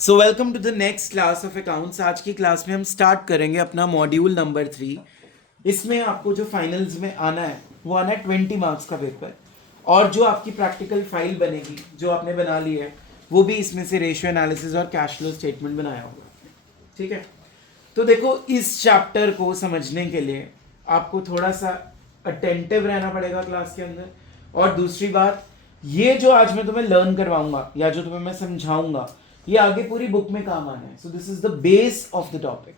So welcome to the next class of accounts. आज की class में हम स्टार्ट करेंगे अपना मॉड्यूल नंबर 3। इसमें आपको जो फाइनल्स में आना है वो आना है 20 मार्क्स का पेपर, और जो आपकी प्रैक्टिकल फाइल बनेगी जो आपने बना ली है वो भी इसमें से रेशियो एनालिसिस और कैश फ्लो स्टेटमेंट बनाया होगा। ठीक है, तो देखो इस चैप्टर को समझने के लिए आपको थोड़ा सा अटेंटिव रहना पड़ेगा क्लास के अंदर। और दूसरी बात, ये जो आज मैं तुम्हें लर्न करवाऊंगा या जो तुम्हें मैं समझाऊंगा ये आगे पूरी बुक में काम आना है। So this is the base of the topic.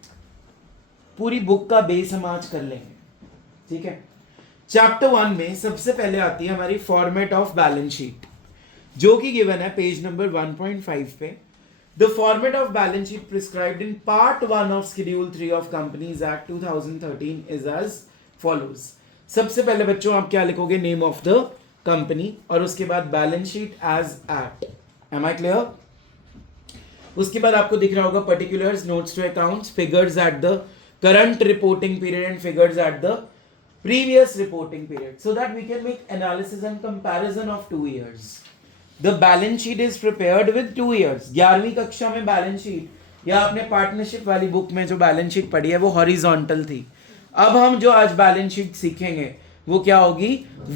पूरी बुक का बेस हम आज कर लेंगे। ठीक है, चैप्टर 1 में सबसे पहले आती है हमारी फॉर्मेट ऑफ बैलेंस शीट, जो कि गिवन है पेज नंबर 1.5 पे। The format of balance sheet prescribed in part 1 of schedule 3 of Companies Act 2013 is as follows. सबसे पहले बच्चों आप क्या लिखोगे? नेम ऑफ द कंपनी, और उसके बाद balance sheet as act. Am I clear? उसके बाद आपको दिख रहा होगा particulars, notes to accounts, figures at the current reporting period and figures at the previous reporting period, so that we can make analysis and comparison of 2 years. The balance sheet is prepared with 2 years. 11वीं कक्षा में balance sheet या आपने partnership वाली book में जो balance sheet पढ़ी है वो हॉरिजॉन्टल थी। अब हम जो आज बैलेंस शीट सीखेंगे वो क्या होगी?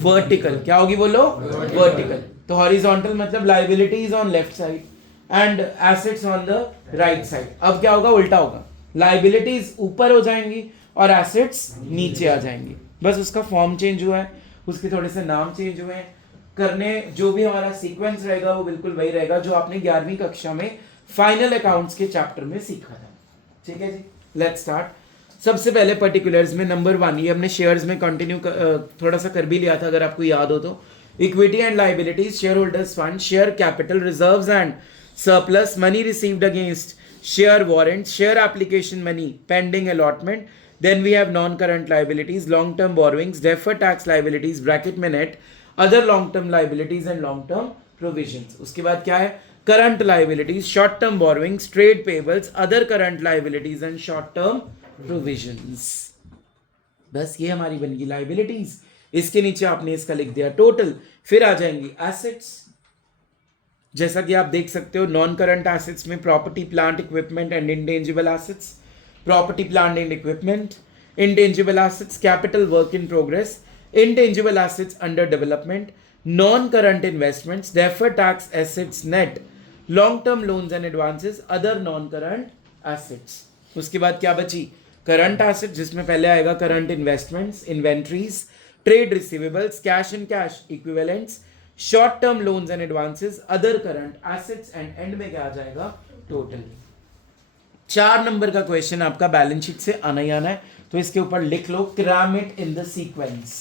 वर्टिकल। क्या होगी बोलो? वर्टिकल। तो हॉरिजॉन्टल मतलब liabilities on left side and assets on the right side. अब क्या होगा? उल्टा होगा, लायबिलिटीज ऊपर हो जाएंगी और एसेट्स नीचे आ जाएंगी। बस उसका फॉर्म चेंज हुआ है, उसके थोड़े से नाम चेंज हुए हैं। करने जो भी हमारा सीक्वेंस रहेगा वो बिल्कुल वही रहेगा जो आपने 11वीं कक्षा में फाइनल अकाउंट्स के चैप्टर में सीखा था। ठीक है जी, लेट्स स्टार्ट। सबसे पहले पर्टिकुलर्स में नंबर 1, ये हमने शेयर्स में कंटिन्यू थोड़ा सा कर भी लिया था अगर आपको याद हो तो। Equity and liabilities, share holders fund, share capital, reserves and surplus, money received against share warrant, share application money pending allotment. Then we have non-current liabilities, long-term borrowings, deferred tax liabilities, bracket में net, other long-term liabilities and long-term provisions. उसके बाद क्या है? Current liabilities, short-term borrowings, trade payables, other current liabilities and short-term provisions. बस ये हमारी बन गई liabilities। इसके नीचे आपने इसका लिख दिया total। फिर आ जाएंगी assets, जैसा कि आप देख सकते हो नॉन करंट एसेट्स में property, plant, equipment and intangible assets. Property, plant and equipment, intangible assets, capital work in progress, intangible assets under development, non-current investments, deferred tax assets net, long-term loans and advances, other non-current assets. उसके बाद क्या बची? Current asset, जिसमें पहले आएगा current investments, inventories, trade receivables, cash and cash equivalents, short term loans and advances, other current assets, and and में क्या आ जाएगा? टोटल। 4 नंबर का क्वेश्चन आपका बैलेंस शीट से आना ही आना है, तो इसके ऊपर लिख लो cram it in the sequence.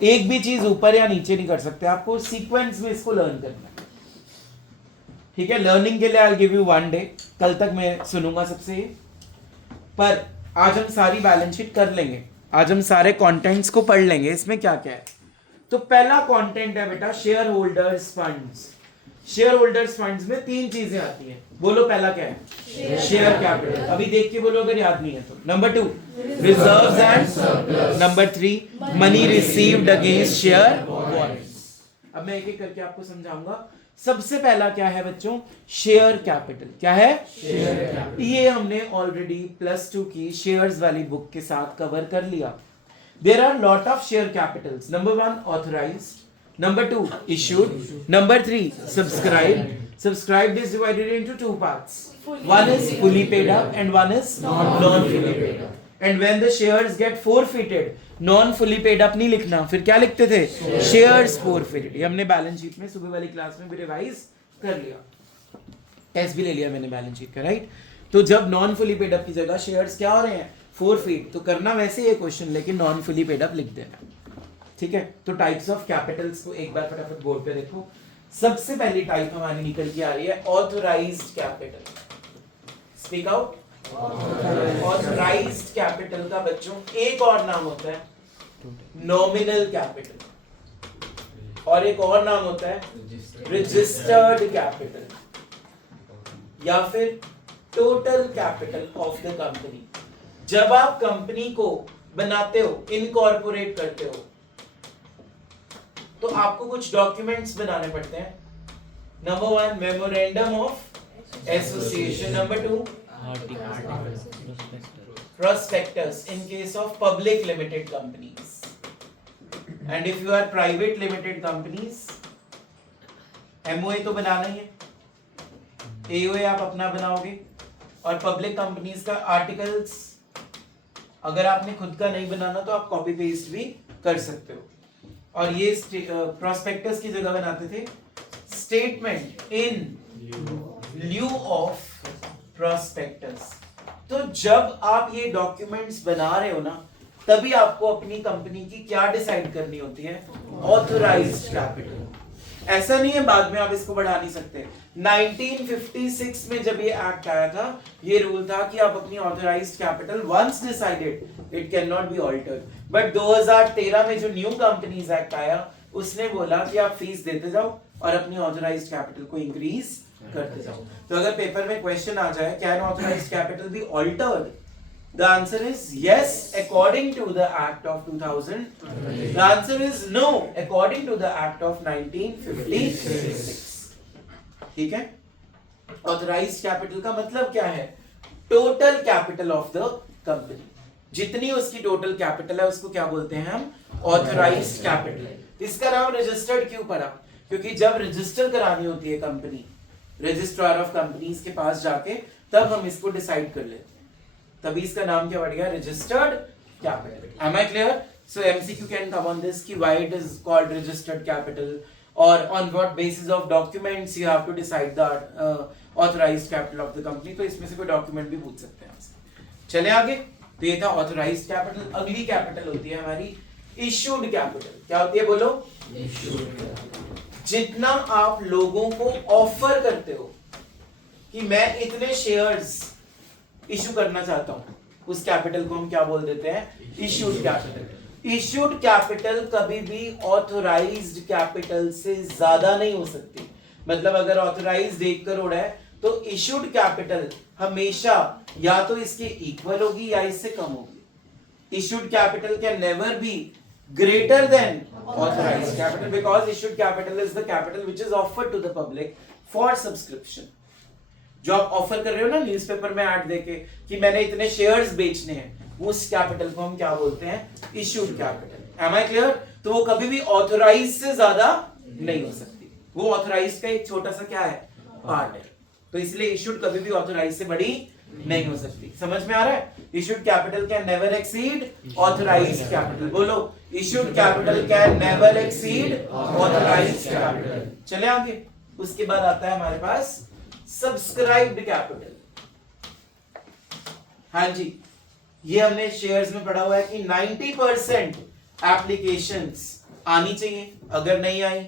एक भी चीज ऊपर या नीचे नहीं कर सकते, आपको सीक्वेंस में इसको लर्न करना है। ठीक है, लर्निंग के लिए I will give you 1 day. कल तक मैं सुनूंगा सबसे, पर आज हम सारी बैलेंस शीट कर लेंगे। आज हम सारे कंटेंट्स को पढ़ लेंगे। इसमें क्या क्या है? तो पहला कंटेंट है बेटा share holders funds. Share holders funds में 3 चीजें आती हैं। बोलो पहला क्या है? Share capital. अभी देख के बोलो अगर याद नहीं है तो। Number 2 reserves and number 3 money received against share warrants. अब मैं एक एक करके आपको समझाऊंगा। सबसे पहला क्या है बच्चों? Share capital. क्या है? Share capital. ये हमने ऑलरेडी +2 की शेयर्स वाली बुक के साथ कवर कर लिया। There are lot of share capitals. Number 1 authorised, Number 2 issued, number 3 subscribed. Subscribed is divided into 2 parts. One is fully paid up and one is non-fully paid up. And when the shares get forfeited, non-fully paid up नहीं लिखना, फिर क्या लिखते थे? Shares forfeited। ये हमने balance sheet में सुबह वाली क्लास में भी रिवाइज कर लिया, टेस्ट भी ले लिया मैंने बैलेंस शीट का, राइट? तो जब नॉन फुली पेड अप की जगह शेयर्स क्या हो रहे हैं? फोरफीट, तो करना वैसे ये क्वेश्चन, लेकिन नॉन फुली पेड अप लिख देना। ठीक है, तो टाइप्स ऑफ कैपिटल्स को एक बार फटाफट बोर्ड पे देखो। सबसे पहली टाइप हमारी निकल के आ रही है authorised capital. Speak out. Authorised capital का बच्चों एक और नाम होता है नॉमिनल कैपिटल, और एक और नाम होता है रजिस्टर्ड कैपिटल या फिर total capital of the company. जब आप कंपनी को बनाते हो, इनकॉर्पोरेट करते हो, तो आपको कुछ डॉक्यूमेंट्स बनाने पड़ते हैं। Number 1 memorandum of association. Number 2, prospectus in case of public limited companies. And if you are private limited companies, MOA तो बनाना ही है, AOA आप अपना बनाओगे, और पब्लिक कंपनीज का आर्टिकल्स अगर आपने खुद का नहीं बनाना तो आप कॉपी पेस्ट भी कर सकते हो. और ये प्रोस्पेक्टस की जगह बनाते थे statement in lieu of prospectus. तो जब आप ये डॉक्यूमेंट्स बना रहे हो ना, तभी आपको अपनी कंपनी की क्या डिसाइड करनी होती है, ऑथराइज्ड कैपिटल. ऐसा नहीं है बाद में आप इसको बढ़ा नहीं सकते. 1956 में जब ये एक्ट आया था, ये रूल था कि आप अपनी authorised capital once decided it can not be altered. But 2013 में जो न्यू कंपनीज एक्ट आया, उसने बोला कि आप फीस देते जाओ और अपनी ऑथराइज्ड कैपिटल को इंक्रीज करते जाओ. तो अगर पेपर में क्वेश्चन आ जाए can authorised capital be altered, the answer is yes according to the act of 2000. The answer is no according to the act of 1956. ठीक है. ऑथराइज्ड कैपिटल का मतलब क्या है, total capital of the company. जितनी उसकी total capital है उसको क्या बोलते हैं हम, ऑथराइज्ड कैपिटल. इसका नाम रजिस्टर्ड क्यों पड़ा, क्योंकि जब रजिस्टर करानी होती है कंपनी, रजिस्ट्रार ऑफ कंपनीज के पास जाके, तब हम इसको डिसाइड कर लेते हैं. तभी इसका नाम क्या बढ़ गया, registered capital. Am I clear? So MCQ can come on this कि why it is called registered capital, or on what basis of documents you have to decide the authorized capital of the company. तो इसमें से कोई document भी पूछ सकते हैं आपसे. चले आगे. तो ये था ऑथराइज्ड कैपिटल. अगली कैपिटल होती है हमारी इश्यूड कैपिटल. क्या होती है बोलो, जितना आप लोगों को ऑफर करते हो कि मैं इतने शेयर्स इश्यू करना चाहता हूं, उस कैपिटल को हम क्या बोल देते हैं, इश्यूड कैपिटल. इश्यूड कैपिटल कभी भी ऑथराइज्ड कैपिटल से ज्यादा नहीं हो सकती. मतलब अगर ऑथराइज्ड 1 करोड़ है तो इश्यूड कैपिटल हमेशा या तो इसके इक्वल होगी या इससे कम होगी. Issued capital can never be greater than authorized capital because issued capital is the capital which is offered to the public for subscription. जो आप ऑफर कर रहे हो ना न्यूज़पेपर में ऐड देके कि मैंने इतने शेयर्स बेचने हैं, उस कैपिटल को हम क्या बोलते हैं, issued capital. Am I clear? तो वो कभी भी ऑथराइज से ज्यादा नहीं हो सकती. वो ऑथराइज का एक छोटा सा क्या है, पार्ट है. तो इसलिए इश्यूड कभी भी ऑथराइज से बड़ी नहीं हो सकती. समझ में आ रहा है? Issued capital can never exceed authorised capital. बोलो, issued capital can never exceed authorised capital. चले आगे. उसके बाद आता है हमारे पास सब्सक्राइब्ड कैपिटल. हाँ जी, ये हमने शेयर्स में पढ़ा हुआ है कि 90% एप्लीकेशंस आनी चाहिए. अगर नहीं आई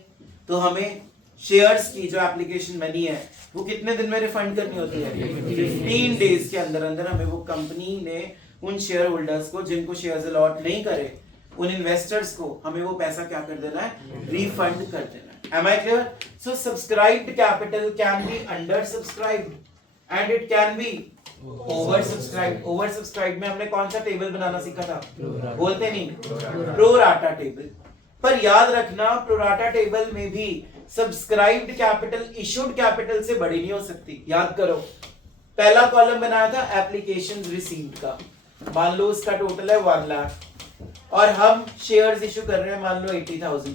तो हमें शेयर्स की जो एप्लीकेशन बनी है वो कितने दिन में रिफंड करनी होती है, 15 डेज के अंदर अंदर हमें वो कंपनी ने उन शेयर होल्डर्स को जिनको शेयर्स अलॉट नहीं करे, उन इन्वेस्टर्स को हमें वो पैसा क्या कर देना है, रिफंड कर देना है. Am I clear? So subscribed capital can be undersubscribed and it can be oversubscribed. Oversubscribed में हमने कौन सा टेबल बनाना सीखा था, बोलते नहीं, प्रोराटा टेबल. पर याद रखना प्रोराटा टेबल में भी सब्सक्राइब्ड कैपिटल इश्यूड कैपिटल से बड़ी नहीं हो सकती. याद करो, पहला कॉलम बनाया था एप्लीकेशंस रिसीव्ड का. मान लो उसका टोटल है 1 लाख और हम शेयर्स इश्यू कर रहे हैं मान लो 80,000.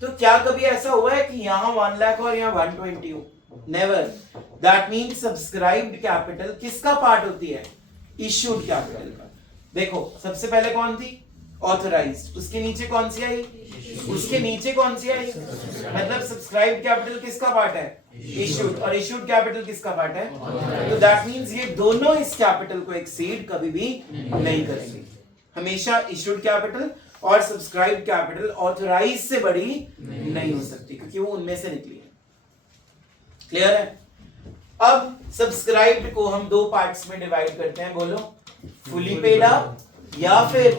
तो क्या कभी ऐसा हुआ है कि यहाँ 1 लाख और यहाँ 120 हो? Never. That means subscribed capital किसका पार्ट होती है, इश्यूड कैपिटल का. देखो सबसे पहले कौन थी, ऑथराइज्ड. उसके नीचे कौन सी आई, उसके नीचे कौन सी आई. मतलब सब्सक्राइब्ड कैपिटल किसका पार्ट है, इश्यूड. और इश्यूड कैपिटल किसका पार्ट है. तो दैट मीन्स ये दोनों इस कैपिटल को एक्सीड कभी भी नहीं करेंगे. हमेशा इश्यूड कैपिटल और सब्सक्राइब्ड कैपिटल ऑथराइज से बड़ी नहीं हो सकती क्योंकि वो उनमें से निकली है. क्लियर है? अब सब्सक्राइब्ड को हम 2 पार्ट्स में डिवाइड करते हैं. बोलो, फुली पेड अप या फिर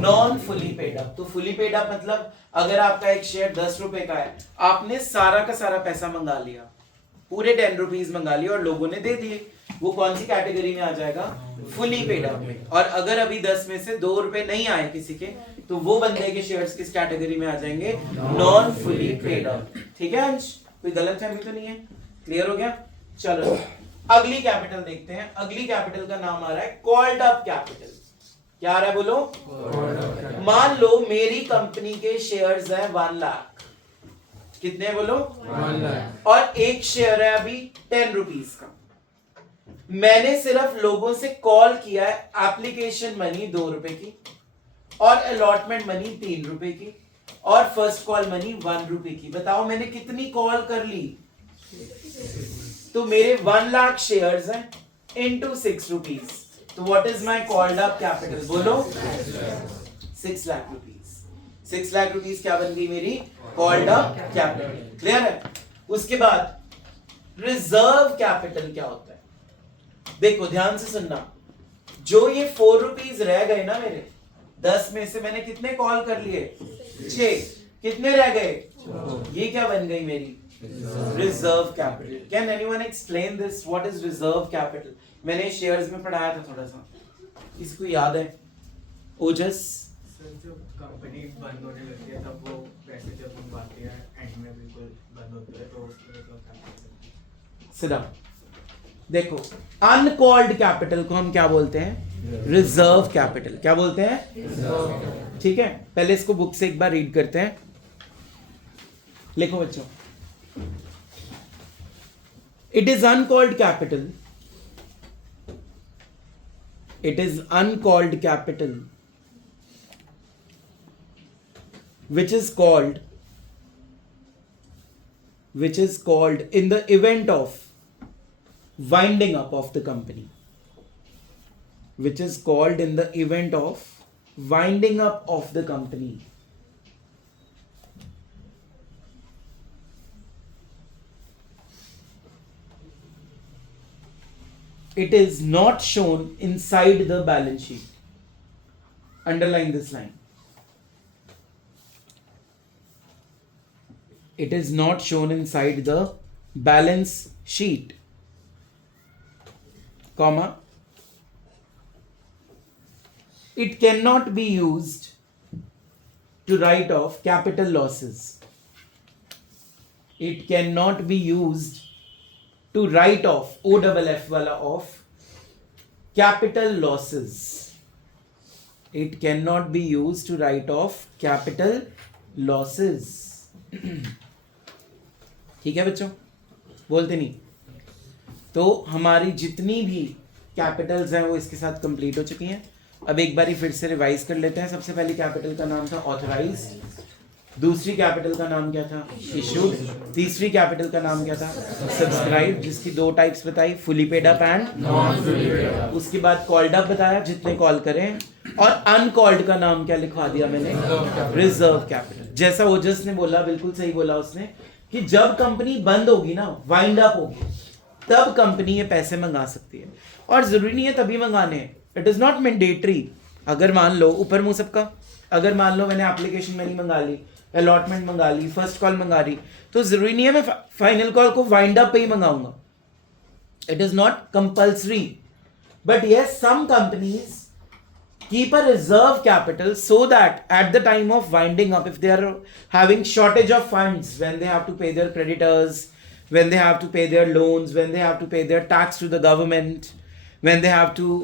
नॉन फुली पेड अप. तो फुली पेड अप मतलब अगर आपका एक शेयर 10 रुपए का है, आपने सारा का सारा पैसा मंगा लिया, पूरे 10 रुपीज मंगा लिए और लोगों ने दे दिए, वो कौन सी कैटेगरी में आ जाएगा, फुली पेड अप में. और अगर अभी 10 में से 2 रुपए नहीं आए किसी के, तो वो बंदे के शेयर्स किस कैटेगरी में आ जाएंगे, नॉन फुली पेड अप. ठीक है अंश, कोई गलतफहमी तो नहीं है? क्लियर हो गया? चलो अगली कैपिटल देखते हैं। अगली कैपिटल का नाम आ रहा है कॉल्ड अप कैपिटल। क्या आ रहा है बोलो? मान लो मेरी कंपनी के शेयर्स है 1 लाख। कितने बोलो? 1 लाख। और एक शेयर है अभी 10 रुपीज का। मैंने सिर्फ लोगों से कॉल किया है। एप्लीकेशन मनी 2 रुपए की और अलॉटमेंट मनी 3 रुपए की और फर्स्ट कॉल मनी 1 रुपए की। बताओ मैंने कितनी कॉल कर ली? तो मेरे 1 लाख शेयर्स हैं इनटू 6 रुपीज। तो what is my called up capital? बोलो 6 लाख रुपीज। 6 लाख रुपीज क्या बन गई मेरी? Called up capital. क्लियर है? उसके बाद रिजर्व कैपिटल क्या होता है? देखो ध्यान से सुनना। जो ये 4 रुपीज रह गए ना मेरे 10 में से मैंने कितने कॉल कर लिए? 6। कितने रह गए? ये क्या बन गई मेरी? Reserve capital. Can anyone explain this? What is reserve capital? मैंने शेयर्स में पढ़ाया था थोड़ा सा, इसको याद है? ओजस सर जब कंपनी बंद होने लगती है तब वो पैसे जब मंगवाती है एंड में बिल्कुल बंद होती है तो उसमें मतलब सिदा देखो अनकॉल्ड कैपिटल को हम क्या बोलते हैं? Reserve capital. क्या बोलते हैं? ठीक है, पहले इसको बुक से एक बार रीड करते हैं। लिखो बच्चों, it is uncalled capital. It is uncalled capital which is called in the event of winding up of the company, which is called in the event of winding up of the company. It is not shown inside the balance sheet. Underline this line. It is not shown inside the balance sheet, comma. It cannot be used to write off capital losses. It cannot be used to write off OFF wala of capital losses. It cannot be used to write off capital losses. ठीक है बच्चों, बोलते नहीं। तो हमारी जितनी भी Capitals हैं वो इसके साथ कंप्लीट हो चुकी हैं। अब एक बारी फिर से रिवाइज कर लेते हैं। सबसे पहली कैपिटल का नाम था ऑथराइज्ड, दूसरी कैपिटल का नाम क्या था? इशूड, तीसरी कैपिटल का नाम क्या था? सब्सक्राइब, जिसकी 2 टाइप्स बताई, fully paid up and non fully paid up. उसके बाद कॉल्ड अप बताया, जितने कॉल करें, और अनकॉल्ड का नाम क्या लिखवा दिया मैंने? Reserve capital. जैसा ओजस ने बोला, बिल्कुल सही बोला उसने, कि जब कंपनी बंद होगी ना, वाइंड अप होगी, तब कंपनी ये पैसे मंगा सकती है। और जरूरी नहीं है तभी मंगाने, इट इज नॉट मैंडेटरी। अगर मान लो ऊपर मुंह सबका, अगर मान लो मैंने एप्लीकेशन मनी मंगा ली, अलॉटमेंट मंगा ली, फर्स्ट कॉल मंगा रही, तो जरूरी नहीं है मैं फाइनल कॉल को वाइंड अप पे ही मंगाऊंगा। It is not compulsory, but yes some companies keep a reserve capital so that at the time of winding up, if they are having shortage of funds, when they have to pay their creditors, when they have to pay their loans, when they have to pay their tax to the government, when they have to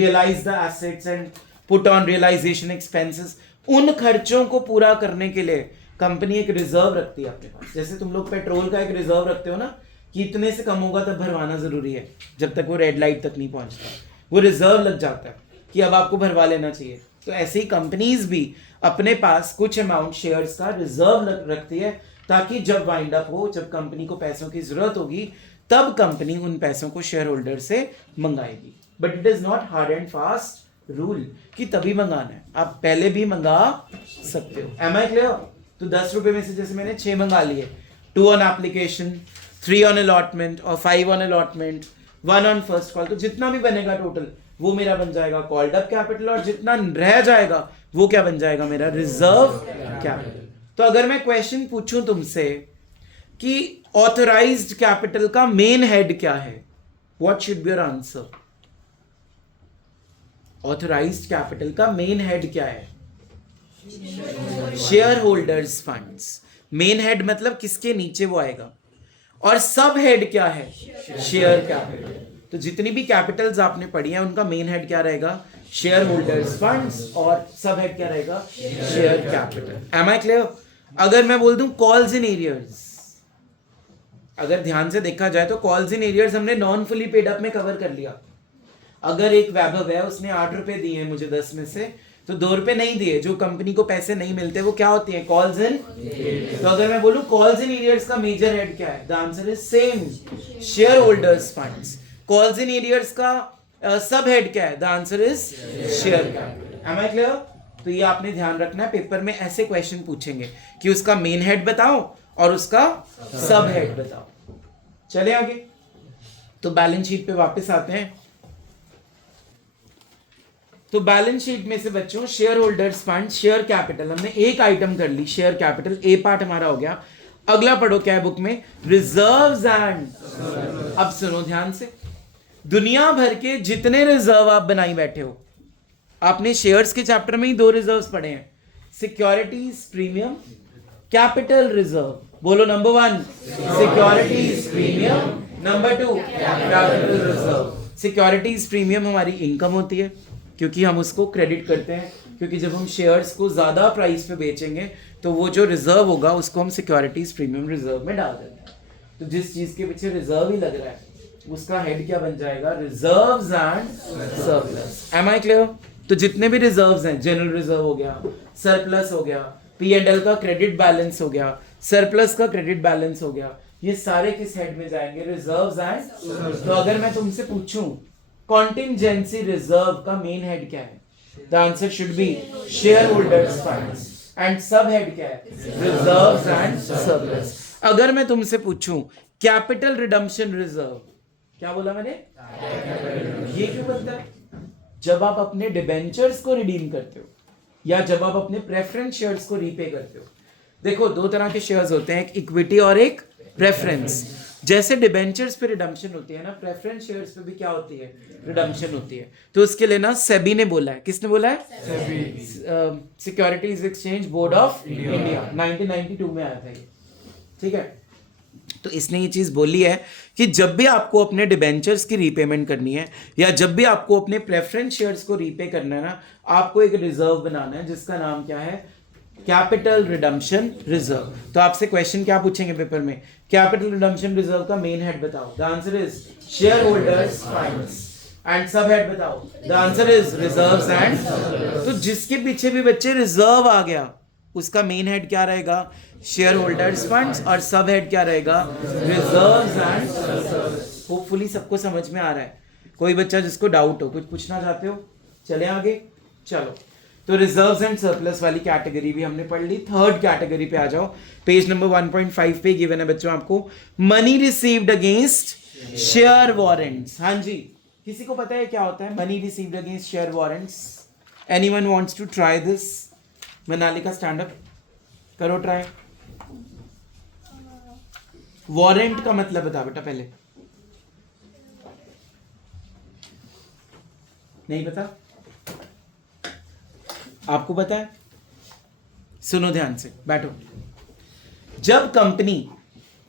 realize the assets and put on realization expenses, उन खर्चों को पूरा करने के लिए company एक reserve रखती है अपने पास। जैसे तुम लोग पेट्रोल का एक रिजर्व रखते हो ना, कि इतने से कम होगा तब भरवाना जरूरी है, जब तक वो रेड लाइट तक नहीं पहुंचता, वो रिजर्व लग जाता है कि अब आपको भरवा लेना चाहिए। तो ऐसे ही कंपनीज भी अपने पास कुछ अमाउंट शेयर्स का रिजर्व रखती है, ताकि जब वाइंड अप हो, जब कंपनी को पैसों की जरूरत होगी, तब कंपनी उन पैसों को शेयर होल्डर से मंगाएगी। But it is not hard and fast rule कि तभी मंगाना है, आप पहले भी मंगा सकते हो। Am I clear? तो 10 रुपए में से जैसे मैंने 6 मंगा लिए, 2 ऑन एप्लीकेशन, 3 ऑन अलॉटमेंट और 5 on allotment, 1 on first call, तो जितना भी बनेगा टोटल वो मेरा बन जाएगा कॉल्ड अप कैपिटल, और जितना रह जाएगा वो क्या बन जाएगा? मेरा रिजर्व कैपिटल। तो अगर मैं क्वेश्चन पूछूं तुमसे कि ऑथराइज्ड कैपिटल का मेन हेड क्या है, what should be your answer? Authorised capital का मेन हेड क्या है? Share holders funds. Main head मतलब किसके नीचे वो आएगा? और सब हेड क्या है? Share capital. तो जितनी भी कैपिटल्स आपने पढ़ी है उनका मेन हेड क्या रहेगा? शेयर होल्डर्स फंड्स, और सब हेड क्या रहेगा? Share capital. Am I clear? अगर मैं बोल दूं कॉल्स इन एरियर्स, अगर ध्यान से देखा जाए तो कॉल्स इन एरियर्स हमने नॉन फुली पेड अप में कवर कर लिया। अगर एक वैभव है, उसने 8 रुपए दिए हैं मुझे 10 में से, तो 2 रुपए नहीं दिए, जो कंपनी को पैसे नहीं मिलते वो क्या होती है? Calls in. तो अगर मैं बोलूं कॉल्स इन एरियर्स का मेजर हेड क्या है? The answer is same, share holders funds. Calls in arrears का सब हेड क्या है? The answer is share capital. Am I clear? तो ये आपने ध्यान रखना है, पेपर में ऐसे क्वेश्चन पूछेंगे कि उसका मेन हेड बताओ और उसका सब हेड बताओ। चले आगे, तो बैलेंस शीट पे वापस आते हैं। तो बैलेंस शीट में से बच्चों share holders fund, share capital, हमने एक आइटम कर ली, शेयर कैपिटल, ए पार्ट हमारा हो गया। अगला पढ़ो क्या है बुक में? Reserves and. अब सुनो ध्यान से, दुनिया भर के जितने रिजर्व आप बनाई बैठे हो, आपने शेयर्स के चैप्टर में ही 2 रिजर्व्स पढ़े हैं, सिक्योरिटीज प्रीमियम, कैपिटल रिजर्व। बोलो number 1 securities premium, number 2 capital reserve. Securities premium हमारी इनकम होती है क्योंकि हम उसको क्रेडिट करते हैं, क्योंकि जब हम शेयर्स को ज्यादा प्राइस पे बेचेंगे तो वो जो रिजर्व होगा उसको हम सिक्योरिटीज प्रीमियम रिजर्व में डाल देते हैं। तो जिस चीज के पीछे रिजर्व ही लग रहा है उसका हेड क्या बन जाएगा? Reserves and surplus. Am I clear? तो जितने भी रिजर्व्स हैं, जनरल रिजर्व हो गया, सरप्लस हो गया, P&L का क्रेडिट बैलेंस हो गया, सरप्लस का क्रेडिट बैलेंस हो गया, ये सारे किस हेड में जाएंगे? Reserves and. तो अगर मैं तुमसे पूछूं कॉन्टिंजेंसी रिजर्व का मेन हेड क्या है? The answer should be share holders funds, and सब हेड क्या है? Reserves and surplus. अगर मैं तुमसे पूछूं कैपिटल रिडम्पशन रिजर्व, क्या बोला मैंने? ये क्यों बनता है? जब आप अपने डिबेंचर्स को रिडीम करते हो या जब आप अपने प्रेफरेंस शेयर्स को रीपे करते हो। देखो 2 तरह के शेयर्स होते हैं, एक इक्विटी और एक प्रेफरेंस। जैसे डिबेंचर्स पे रिडम्पशन होती है ना, प्रेफरेंस शेयर्स पे भी क्या होती है? रिडम्पशन होती है। तो उसके लिए ना सेबी ने बोला है, किसने बोला है? Securities exchange board of India, 1992 में आया था ये, ठीक है। तो इसने ये चीज बोली है कि जब भी आपको अपने डिबेंचर्स की रीपेमेंट करनी है या जब भी आपको अपने प्रेफरेंस शेयर्स को रीपे करना है ना, आपको एक रिजर्व बनाना है जिसका नाम क्या है? Capital redemption reserve. तो आपसे क्वेश्चन क्या पूछेंगे पेपर में? कैपिटल रिडम्पशन रिजर्व का मेन हेड बताओ। The answer is share holders funds, and सब हेड बताओ। The answer is reserves and. तो जिसके पीछे भी बच्चे रिजर्व आ गया उसका मेन हेड क्या रहेगा? शेयर होल्डर्स फंड्स, और सब हेड क्या रहेगा? Reserves and. होपफुली सबको समझ में आ रहा है। कोई बच्चा जिसको डाउट हो, कुछ पूछना चाहते हो? चले आगे, चलो। तो रिजर्व्स एंड सरप्लस वाली कैटेगरी भी हमने पढ़ ली। थर्ड कैटेगरी पे आ जाओ, पेज नंबर 1.5 पे गिवन है बच्चों आपको, money received against share warrants. हाँ जी, किसी को पता है क्या होता है money received against share warrants? Anyone wants to try this? Manali का स्टैंड अप करो, ट्राई। वारंट का मतलब बता बेटा पहले। नहीं पता? आपको पता है? सुनो ध्यान से, बैठो। जब कंपनी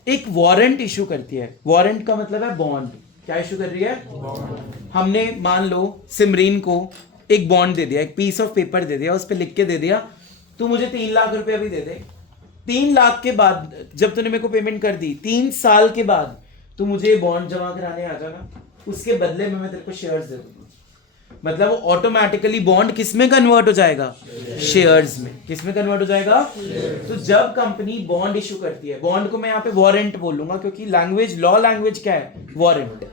एक वारंट इशू करती है, वारंट का मतलब है बॉन्ड। क्या इशू कर रही है? बॉन्ड। हमने मान लो सिमरीन को एक बॉन्ड दे दिया, एक पीस ऑफ पेपर दे दिया, उस पर लिख के दे दिया तू मुझे 3 लाख रुपए अभी दे दे। 3 लाख के बाद जब तूने मेरे को पेमेंट कर दी, 3 साल के बाद तू मुझे बॉन्ड जमा कराने आ जाना, उसके बदले में मैं तेरे को शेयर्स दे दूंगा। मतलब ऑटोमेटिकली बॉन्ड किस में कन्वर्ट हो जाएगा? शेयर्स में। किस में कन्वर्ट हो जाएगा? तो जब कंपनी बॉन्ड इशू करती है, बॉन्ड को मैं यहाँ पे वारंट बोलूंगा क्योंकि लैंग्वेज, लॉ लैंग्वेज क्या है? वारंट।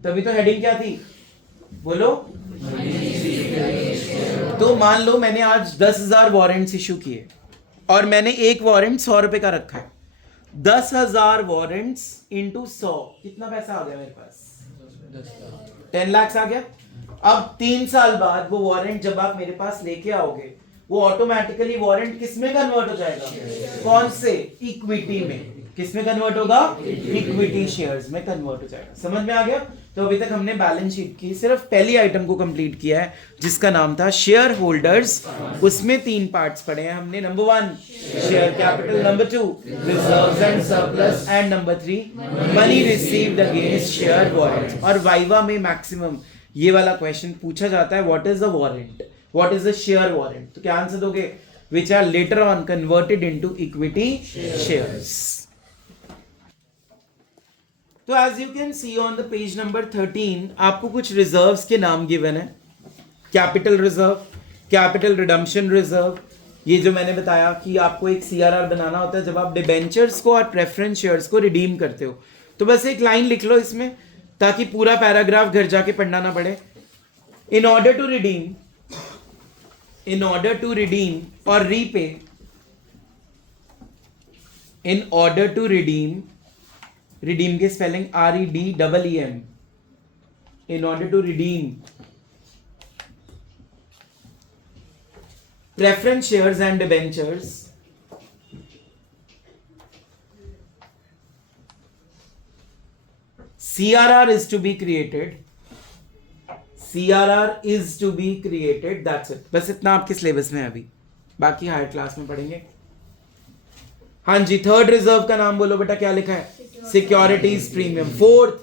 तभी तो हेडिंग क्या थी? बोलो। तो मान लो मैंने आज 10,000 वारंट्स इशू किए और मैंने एक वारंट 100 रुपए का रखा है। 10,000 वारंट्स इंटू 100, कितना पैसा आ गया मेरे पास? 10 लाख आ गया। अब 3 साल बाद वो वारंट जब आप मेरे पास लेके आओगे, वो ऑटोमेटिकली वारंट किस में कन्वर्ट हो जाएगा? कौन से? इक्विटी में। किस में कन्वर्ट होगा? इक्विटी शेयर्स में कन्वर्ट हो जाएगा। समझ में आ गया? तो अभी तक हमने बैलेंस शीट की सिर्फ पहली आइटम को कंप्लीट किया है जिसका नाम था शेयर होल्डर्स। उसमें 3 पार्ट्स पढ़े हैं हमने। Number 1 share capital, number 2 reserves and surplus, and number 3 money received against share warrant. और वाइवा में मैक्सिमम ये वाला क्वेश्चन पूछा जाता है, what is the warrant, what is the share warrant. तो क्या आंसर दोगे? Which are later on converted into equity shares. तो as you can see on the page number 13 आपको कुछ रिजर्व्स के नाम गिवन है। Capital reserve, capital redemption reserve, ये जो मैंने बताया कि आपको एक सीआरआर बनाना होता है जब आप डिबेंचर्स को और प्रेफरेंस शेयर्स को रिडीम करते हो। तो बस एक लाइन लिख लो इसमें ताकि पूरा पैराग्राफ घर जाके पढ़ना ना पड़े। इन ऑर्डर टू रिडीम और repay, in order to redeem के spelling REDEEM, in order to redeem preference shares and debentures, CRR is to be created, that's it। बस इतना आपके सिलेबस में है अभी, बाकी हायर क्लास में पढ़ेंगे। हाँ जी, थर्ड रिजर्व का नाम बोलो बेटा, क्या लिखा है? Securities premium. Fourth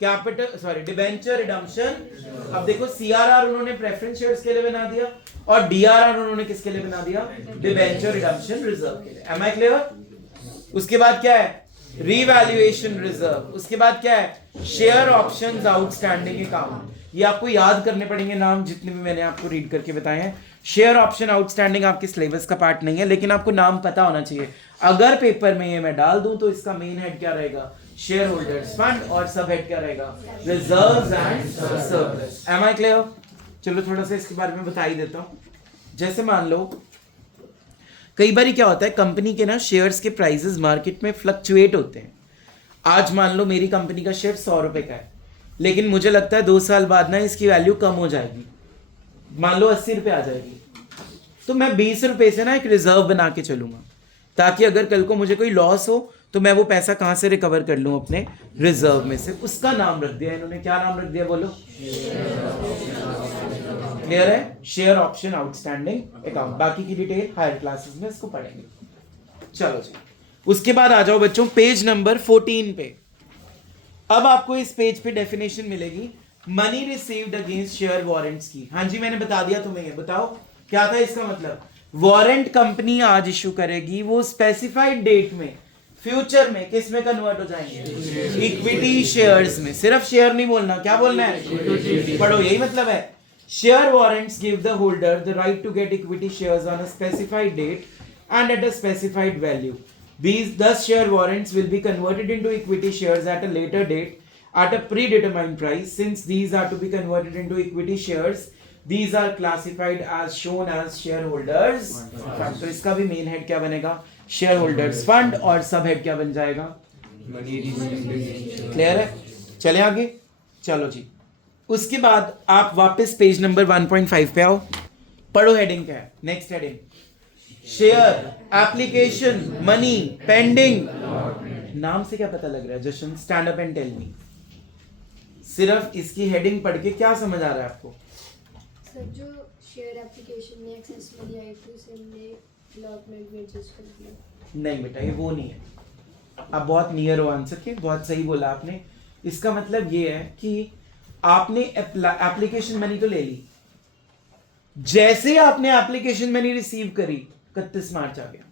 capital debenture redemption. अब देखो सीआरआर उन्होंने प्रेफरेंस शेयर्स के लिए बना दिया और डीआरआर उन्होंने किसके लिए बना दिया? डिबेंचर रिडम्पशन रिजर्व के लिए। Am I clear? उसके बाद क्या है? Revaluation reserve. उसके बाद क्या है? Share options outstanding account. ये आपको याद करने पड़ेंगे नाम जितने भी मैंने आपको रीड करके बताए हैं। शेयर ऑप्शन आउटस्टैंडिंग आपके सिलेबस का पार्ट नहीं है, लेकिन आपको नाम पता होना चाहिए। अगर पेपर में ये मैं डाल दूं तो इसका मेन हेड क्या रहेगा? शेयर होल्डर्स फंड, और सब हेड क्या रहेगा? Reserves and surplus. Am I clear? चलो थोड़ा सा इसके बारे में बता ही देता हूं। जैसे मान लो कई बार क्या होता है, कंपनी के ना शेयर्स के प्राइसेस मार्केट में फ्लक्चुएट होते हैं। आज मान लो मेरी कंपनी का शेयर 100 रुपए का है, लेकिन मुझे लगता है 2 साल बाद ना इसकी वैल्यू कम हो जाएगी, मान लो 80 रुपए आ जाएगी। तो मैं 20 रुपए से ना एक रिजर्व बना के चलूंगा ताकि अगर कल को मुझे कोई लॉस हो तो मैं वो पैसा कहां से रिकवर कर लूं? अपने रिजर्व में से। उसका नाम रख दिया इन्होंने, क्या नाम रख दिया बोलो? क्लियर है? Share option outstanding account. बाकी की डिटेल हायर क्लासेस में इसको पढ़ेंगे। चलो जी, उसके बाद आ जाओ बच्चों पेज नंबर 14 पे। अब आपको इस पेज पे डेफिनेशन मिलेगी money received against share warrants की। हाँ जी, मैंने बता दिया तुम्हें। ये बताओ क्या था इसका मतलब? वारंट कंपनी आज इशू करेगी, वो स्पेसिफाइड डेट में फ्यूचर में किस में कन्वर्ट हो जाएंगे? इक्विटी शेयर्स में। सिर्फ शेयर नहीं बोलना, क्या बोलना है? पढ़ो, यही मतलब है। Share warrants give the holder the right to get equity shares on a specified date and at a specified value. Thus share warrants will be converted into equity shares at a later date at a predetermined price. Since these are to be converted into equity shares, these are classified as shown as shareholders fund. तो इसका भी main head क्या बनेगा? shareholders fund, और सब head क्या बन जाएगा? क्लियर है? चले आगे। चलो जी, उसके बाद आप वापस पेज नंबर 1.5 पे आओ। पढ़ो हेडिंग क्या है। Next heading, share application money pending. नाम से क्या पता लग रहा है Jashan? Stand up and tell me. सिर्फ इसकी हेडिंग पढ़ के क्या समझ आ रहा है आपको? सर, जो शेयर एप्लीकेशन में एक्सेस मनी आई थी उसे हमने अलॉटमेंट में एडजस्ट कर दिया। नहीं बेटा, ये वो नहीं है। आप बहुत नियर हो आंसर के, बहुत सही बोला आपने। इसका मतलब ये है कि आपने एप्लीकेशन मनी तो ले ली, जैसे आपने एप्लीकेशन मनी रिसीव करी 31 मार्च आ गया।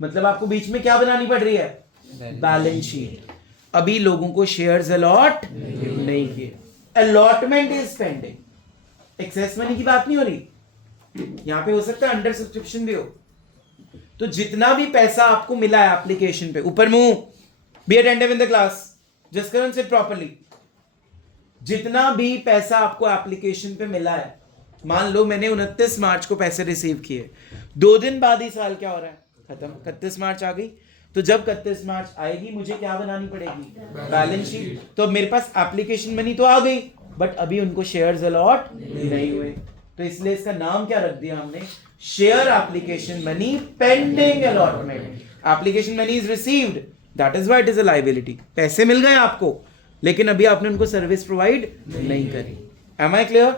मतलब आपको बीच में क्या बनानी पड़ रही है? Balance sheet. अभी लोगों को शेयर्स अलॉट नहीं किए, allotment is pending. Excess money की बात नहीं हो रही, यहां पे हो सकता है अंडर सब्सक्रिप्शन भी हो। तो जितना भी पैसा आपको मिला है एप्लीकेशन पे, ऊपर मुंह, be attentive in the class, just करें सिट प्रॉपर्ली। जितना भी पैसा आपको एप्लीकेशन पे मिला है, मान लो मैंने 29 मार्च को पैसे रिसीव किए, 2 दिन बाद ही साल क्या हो रहा है? खत्म। 31 मार्च आ गई, तो जब 31 मार्च आएगी मुझे क्या बनानी पड़ेगी? Balance sheet. तो अब मेरे पास एप्लीकेशन मनी तो आ गई, बट अभी उनको शेयर्स अलॉट नहीं हुए, तो इसलिए इसका नाम क्या रख दिया हमने? Share application money pending allotment. Application money is received, that is why it is a liability. पैसे मिल गए आपको, लेकिन अभी आपने उनको सर्विस प्रोवाइड नहीं करी. Am I clear?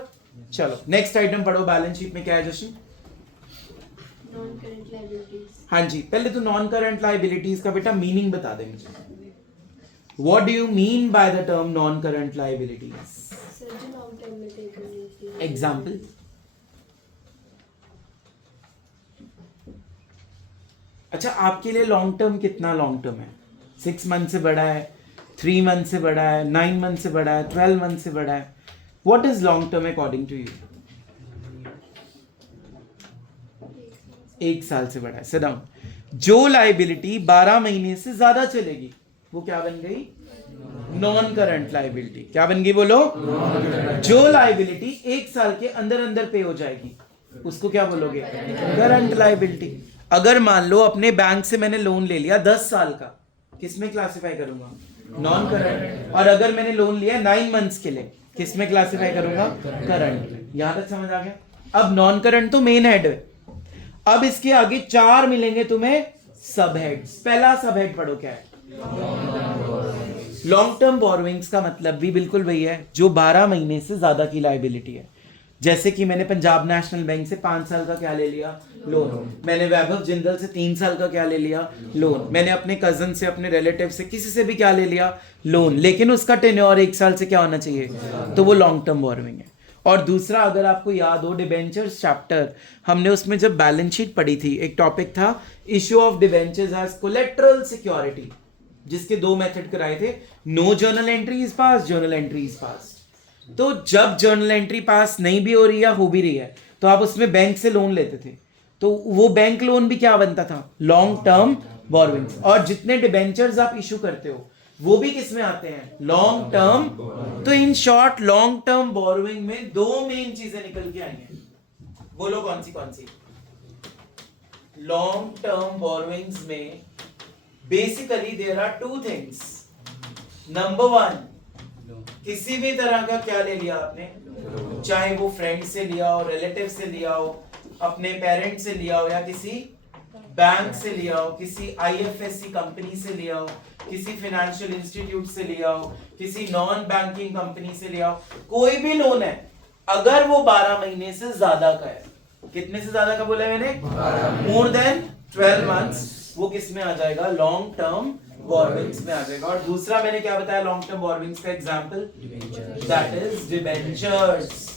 चलो नेक्स्ट आइटम पढ़ो. बैलेंस शीट में क्या है जशन? Non current liabilities. हाँ जी, पहले तो नॉन करंट लायबिलिटीज का बेटा मीनिंग बता दे मुझे. What do you mean by the term non current liabilities? Sir जो लॉन्ग टर्म में पे करनी होती है. एग्जाम्पल. अच्छा, आपके लिए लॉन्ग टर्म कितना लॉन्ग टर्म है? 6 मंथ से बड़ा है, 3 मंथ से बड़ा है, 9 मंथ से बड़ा है, 12 मंथ से बड़ा है? What is long term according to you? 1 साल से बड़ा है. Sit down. जो लायबिलिटी 12 महीने से ज्यादा चलेगी वो क्या बन गई? Non current liability. क्या बन गई बोलो? जो लायबिलिटी 1 साल के अंदर अंदर पे हो जाएगी उसको क्या बोलोगे? Current liability. अगर मान लो अपने बैंक से मैंने लोन ले लिया 10 साल का, किसमें क्लासिफाई करूंगा? Non current. और अगर मैंने लोन लिया 9 मंथ्स के लिए, किसमें क्लासिफाई करूंगा? करंट. यहां तक समझ आ गया? अब नॉन करंट तो मेन हेड है. अब इसके आगे 4 मिलेंगे तुम्हें सब हेड्स. पहला सब हेड पढ़ो क्या है? लॉन्ग टर्म बोरोइंग्स का मतलब भी बिल्कुल वही है जो 12 महीने से ज्यादा की लायबिलिटी है. जैसे कि मैंने पंजाब नेशनल बैंक से 5 साल का क्या ले लिया? लोन. मैंने वैभव जिंदल से 3 साल का क्या ले लिया? लोन. मैंने अपने कजन से, अपने रिलेटिव से, किसी से भी क्या ले लिया? लोन. लेकिन उसका टेन्योर 1 साल से क्या होना चाहिए? तो वो लॉन्ग टर्म बोरोइंग है. और दूसरा, अगर आपको याद हो डिबेंचर्स चैप्टर, हमने उसमें जब बैलेंस शीट पढ़ी थी, एक टॉपिक था issue of debentures as collateral security, जिसके 2 मेथड कराए थे. No journal entry is pass, journal entry is pass. तो जब जर्नल एंट्री पास नहीं भी हो रही है, हो भी रही है, तो आप उसमें बैंक से लोन लेते थे. तो वो बैंक लोन भी क्या बनता था? Long term borrowings. और जितने डिबेंचर्स आप इशू करते हो वो भी किस में आते हैं? Long term. तो in short long term borrowing में 2 मेन चीजें निकल के आई हैं. बोलो कौन सी? लॉन्ग टर्म बोरोइंग्स में basically there are 2 things. Number 1, किसी भी तरह का क्या ले लिया आपने, चाहे वो फ्रेंड से लिया हो, रिलेटिव से लिया हो, अपने पेरेंट से लिया हो, या किसी बैंक से लिया हो, किसी आईएफएससी कंपनी से लिया हो, किसी फाइनेंशियल इंस्टीट्यूट से लिया हो, किसी नॉन बैंकिंग कंपनी से लिया हो, कोई भी लोन है, अगर वो 12 महीने से ज्यादा का है. कितने से ज्यादा का बोला है मैंने? More than 12 months. वो किस में आ जाएगा? लॉन्ग टर्म बोरोइंग्स में आ जाएगा. और दूसरा मैंने क्या बताया लॉन्ग टर्म बोरोइंग्स का एग्जांपल? That is debentures.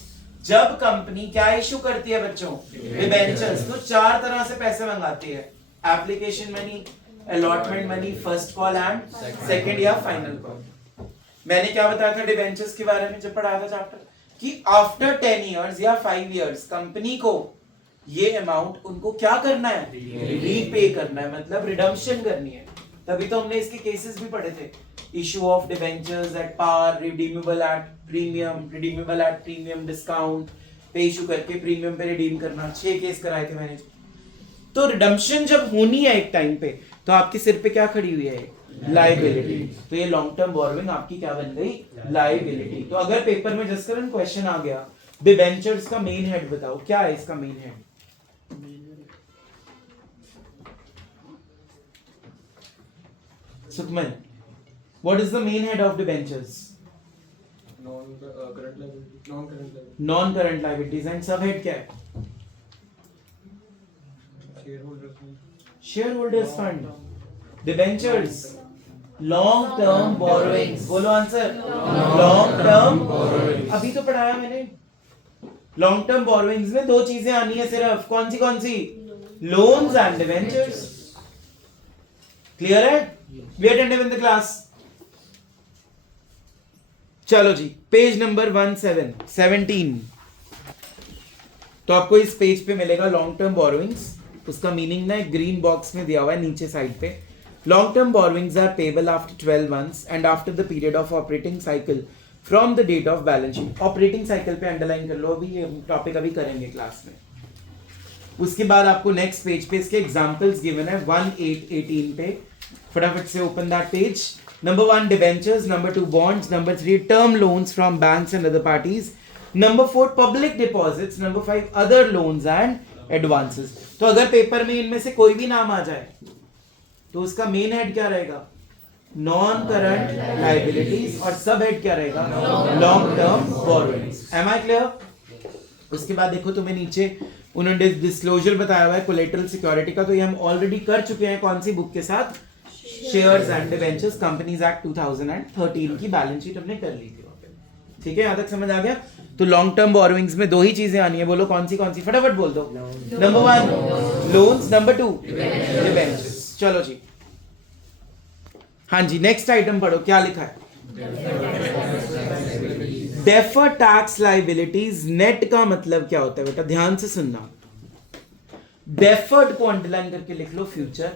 जब कंपनी क्या इशू करती है बच्चों? डिबेंचर्स. तो 4 तरह से पैसे मंगाती है. Application money, allotment money, first call and second या फाइनल कॉल. मैंने क्या बताया था डिबेंचर्स के बारे में जब पढ़ाया था चैप्टर, कि आफ्टर 10 इयर्स या 5 इयर्स कंपनी को ये अमाउंट उनको क्या करना है? रीपे करना है, मतलब रिडम्पशन करनी है. तभी तो हमने इसके केसेस भी पढ़े थे. Issue of debentures at par, redeemable at premium, redeemable at premium discount, पे इशू करके प्रीमियम पे रिडीम करना. 6 केस कराए थे मैंने. तो रिडम्पशन जब होनी है एक टाइम पे, तो आपके सिर पे क्या खड़ी हुई है? लायबिलिटी. तो ये लॉन्ग टर्म बोरोइंग आपकी क्या बन गई? लायबिलिटी. तो अगर पेपर में जस्ट करंट क्वेश्चन आ गया, डिबेंचर्स का मेन हेड बताओ, क्या है इसका main head? Sukhman, what is the main head of debentures? Non-current liabilities. And subhead क्या है? Shareholders fund. Debentures. Long term borrowings. बोलो आंसर. Long term borrowings. अभी तो पढ़ाया मैंने. Long term borrowings में 2 चीजें आनी है सिर्फ. कौन सी? Loans and debentures. Clear है? We attended in the class. चलो जी, पेज नंबर 17. तो आपको इस पेज पे मिलेगा लॉन्ग टर्म बोरोइंग्स. उसका मीनिंग ना एक ग्रीन बॉक्स में दिया हुआ है नीचे साइड पे. Long term borrowings are payable after 12 months and after the period of operating cycle from the date of balance sheet. Operating cycle पे अंडरलाइन कर लो, अभी ये टॉपिक अभी करेंगे क्लास में. उसके बाद आपको नेक्स्ट पेज पे इसके एग्जांपल्स गिवन है 1/8/18 पे. फटाफट से open that page. Number 1 debentures, number 2 bonds, number 3 term loans from banks and other parties, number 4 public deposits, number 5 other loans and advances. तो अगर पेपर में इनमें से कोई भी नाम आ जाए तो उसका मेन हेड क्या रहेगा? नॉन करंट लाइबिलिटीज, और सब हेड क्या रहेगा? Long term borrowings. Am I clear? उसके बाद देखो तुम्हें नीचे उन्होंने डिस्क्लोजर बताया हुआ है कोलेटरल सिक्योरिटी का, तो ये हम ऑलरेडी कर चुके हैं कौन सी बुक के साथ? Shares and debentures, companies Act 2013 की बैलेंस शीट हमने कर ली थी। ठीक है, यहां तक समझ आ गया? तो लॉन्ग टर्म बोरोइंग्स में दो ही चीजें आनी है, बोलो कौन सी फटाफट बोल दो। Number 1 loans, number 2 debentures. चलो जी, हाँ जी, नेक्स्ट आइटम पढ़ो, क्या लिखा है? Deferred tax liabilities. नेट का मतलब क्या होता है बेटा? ध्यान से सुनना। डेफर्ड को अंडरलाइन करके लिख लो, फ्यूचर।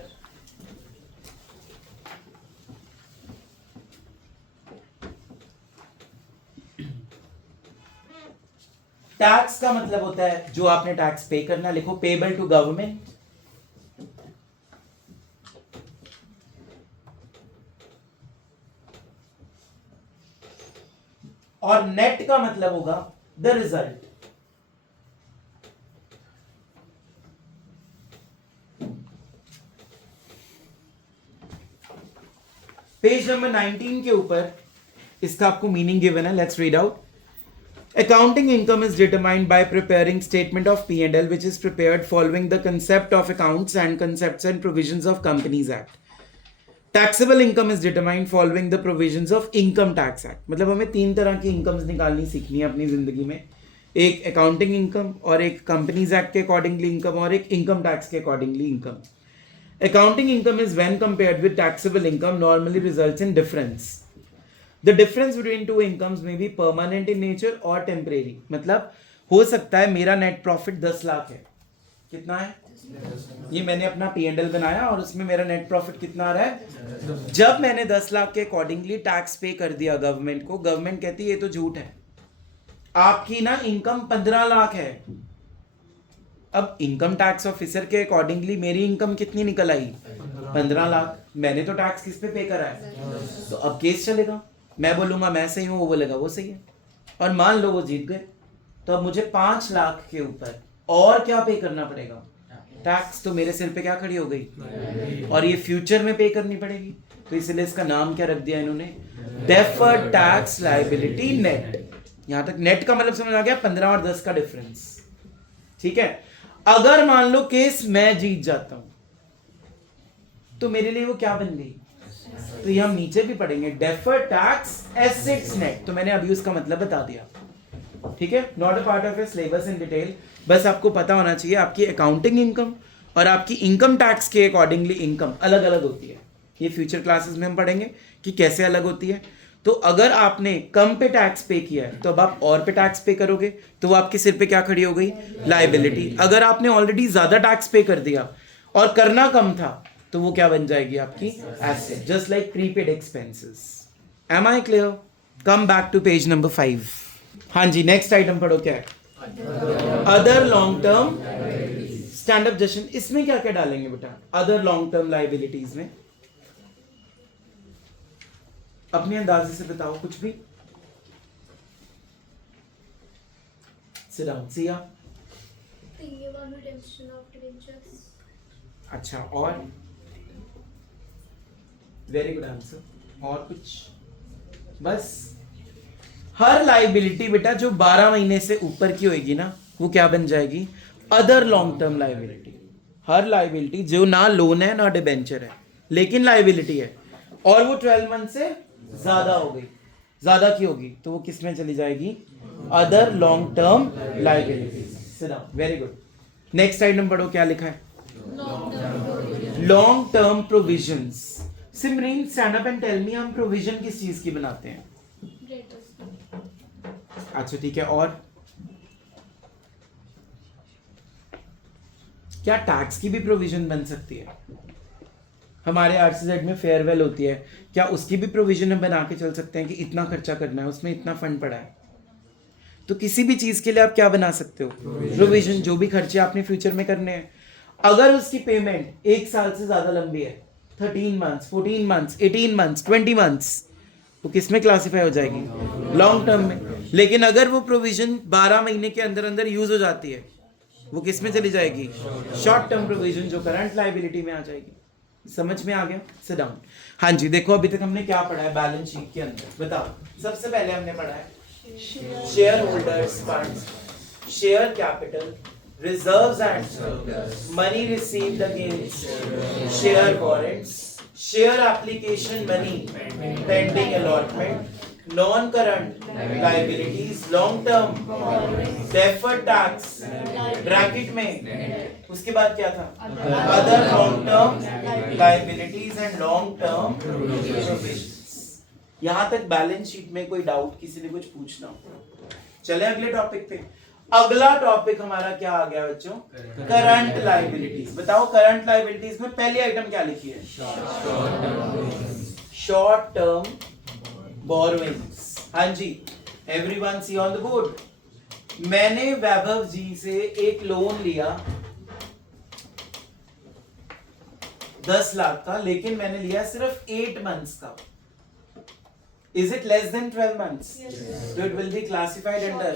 टैक्स का मतलब होता है जो आपने टैक्स पे करना, लिखो पेबल टू गवर्नमेंट। और नेट का मतलब होगा द रिजल्ट। पेज नंबर 19 के ऊपर इसका आपको मीनिंग गिवन है, let's read out. Accounting income is determined by preparing statement of P&L which is prepared following the concept of accounts and concepts and provisions of Companies Act. Taxable income is determined following the provisions of Income Tax Act. मतलब हमें 3 तरह की incomes निकालनी सीखनी है अपनी जिंदगी में, एक अकाउंटिंग इनकम, और एक कंपनीज एक्ट के अकॉर्डिंगली इनकम, और एक इनकम टैक्स के accordingly income. Accounting income is when compared with taxable income normally results in difference. The difference between two incomes may be permanent in nature or temporary. मतलब हो सकता है मेरा net profit 10 lakh है, कितना है? ये मैंने अपना P&L बनाया और उसमें मेरा नेट प्रॉफिट कितना आ रहा है? जब मैंने 10 लाख के अकॉर्डिंगली टैक्स पे कर दिया गवर्नमेंट को, गवर्नमेंट कहती है ये तो झूठ है, आपकी ना इनकम 15 लाख है। अब इनकम टैक्स ऑफिसर के अकॉर्डिंगली मेरी इनकम कितनी निकल आई? 15 लाख। मैंने तो टैक्स किस पे करा है? तो अब केस चलेगा, मैं बोलूंगा मैं सही हूं, वो बोलेगा वो सही है, और मान लो वो जीत गए, तो अब मुझे 5 लाख के ऊपर और क्या पे करना पड़ेगा? टैक्स। तो मेरे सिर पे क्या खड़ी हो गई? और ये फ्यूचर में पे करनी पड़ेगी, तो इसलिए इसका नाम क्या रख दिया इन्होंने? Deferred tax liability net. यहां तक नेट का मतलब समझ आ गया? 15 और 10 का डिफरेंस। ठीक है, अगर मान लो केस मैं जीत जाता हूं, तो मेरे लिए वो क्या बन गई? तो ये हम नीचे भी पढ़ेंगे, डेफर्ड टैक्स एसेट्स नेट। तो मैंने अभी उसका मतलब बता दिया। ठीक है, not a part of your syllabus in detail, बस आपको पता होना चाहिए आपकी अकाउंटिंग इनकम और आपकी इनकम टैक्स के अकॉर्डिंगली इनकम अलग अलग होती है। ये फ्यूचर क्लासेस में हम पढ़ेंगे कि कैसे अलग होती है। तो अगर आपने कम पे टैक्स पे किया है तो अब आप और पे टैक्स पे करोगे, तो वो आपके सिर पे क्या खड़ी हो गई? लायबिलिटी। अगर आपने ऑलरेडी ज्यादा टैक्स पे कर दिया और करना कम था, तो वो क्या बन जाएगी? आपकी asset, just like prepaid expenses. Am I clear? Come back to page number 5। हाँ जी, नेक्स्ट आइटम पढ़ो, क्या है? Other long term stand up Jashan. इसमें क्या क्या डालेंगे बेटा? अदर लॉन्ग टर्म लाइबिलिटीज में अपने अंदाजे से बताओ कुछ भी। Sit down, Siya. Thinking about redemption of debentures. अच्छा, और? Very good answer. और कुछ? बस। हर लाइबिलिटी बेटा जो 12 महीने से ऊपर की होगी ना, वो क्या बन जाएगी? Other long term liability. हर लाइबिलिटी जो ना लोन है ना डिबेंचर है, लेकिन लाइबिलिटी है, और वो 12 मंथ से ज्यादा हो गई, ज्यादा की होगी, तो वो किस में चली जाएगी? Other long term liability. Very good. Next item पढ़ो, क्या लिखा है? Long term provisions. Simran, stand up and tell me, हम प्रोविजन किस चीज की बनाते हैं? अच्छा ठीक है, और क्या टैक्स की भी प्रोविजन बन सकती है? हमारे आरसीजेड में फेयरवेल होती है, क्या उसकी भी प्रोविजन हम बना के चल सकते हैं कि इतना खर्चा करना है, उसमें इतना फंड पड़ा है? तो किसी भी चीज के लिए आप क्या बना सकते हो? प्रोविजन। जो भी खर्चे आपने फ्यूचर में करने हैं, अगर उसकी पेमेंट 1 साल से ज्यादा लंबी है, 13 मंथ्स, 14 मंथ्स, 18 मंथ्स, 20 मंथ्स, वो किस में क्लासिफाई हो जाएगी? लॉन्ग टर्म में। लेकिन अगर वो प्रोविजन 12 महीने के अंदर अंदर यूज हो जाती है, वो किस में चली जाएगी? शॉर्ट टर्म प्रोविजन, जो करंट लायबिलिटी में आ जाएगी। समझ में आ गया? Sit down. हाँ जी, देखो अभी तक हमने क्या पढ़ा है बैलेंस शीट के अंदर, बताओ। सबसे पहले हमने पढ़ा है share holders funds, share capital, reserves and surplus, money received against share warrants, share application money pending allotment, non-current liabilities, long-term deferred tax, bracket में उसके बाद क्या था? other long-term liabilities and long-term provisions। यहाँ तक बैलेंस शीट में कोई doubt, किसी ने कुछ पूछना हो? चले अगले टॉपिक पे। अगला टॉपिक हमारा क्या आ गया बच्चों? Current liabilities. बताओ करंट लाइबिलिटीज में पहली आइटम क्या लिखी है? Short term borrowings. हाँ जी, everyone see on the board. मैंने वैभव जी से एक लोन लिया 10 लाख का, लेकिन मैंने लिया सिर्फ 8 मंथ्स का। Is it less than 12 months? Yes, sir. So it will be classified under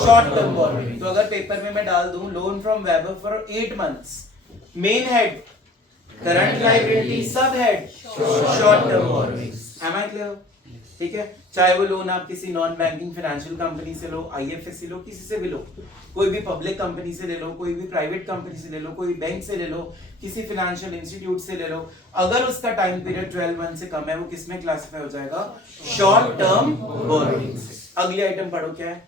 short term borrowing। तो अगर पेपर में मैं डाल दूं loan from Vaibhav for 8 months, main head current liability, sub head short term borrowings. Am I clear? ठीक है, चाहे वो लोन आप किसी नॉन बैंकिंग फाइनेंशियल कंपनी से लो, आईएफएससी लो, किसी से भी लो, कोई भी पब्लिक कंपनी से ले लो, कोई भी प्राइवेट कंपनी से ले लो, कोई बैंक से ले लो, किसी फाइनेंशियल इंस्टीट्यूट से ले लो, अगर उसका टाइम पीरियड 12 मंथ से कम है, वो किसमें क्लासिफाई हो जाएगा? Short term borrowings. अगली आइटम पढ़ो, क्या है?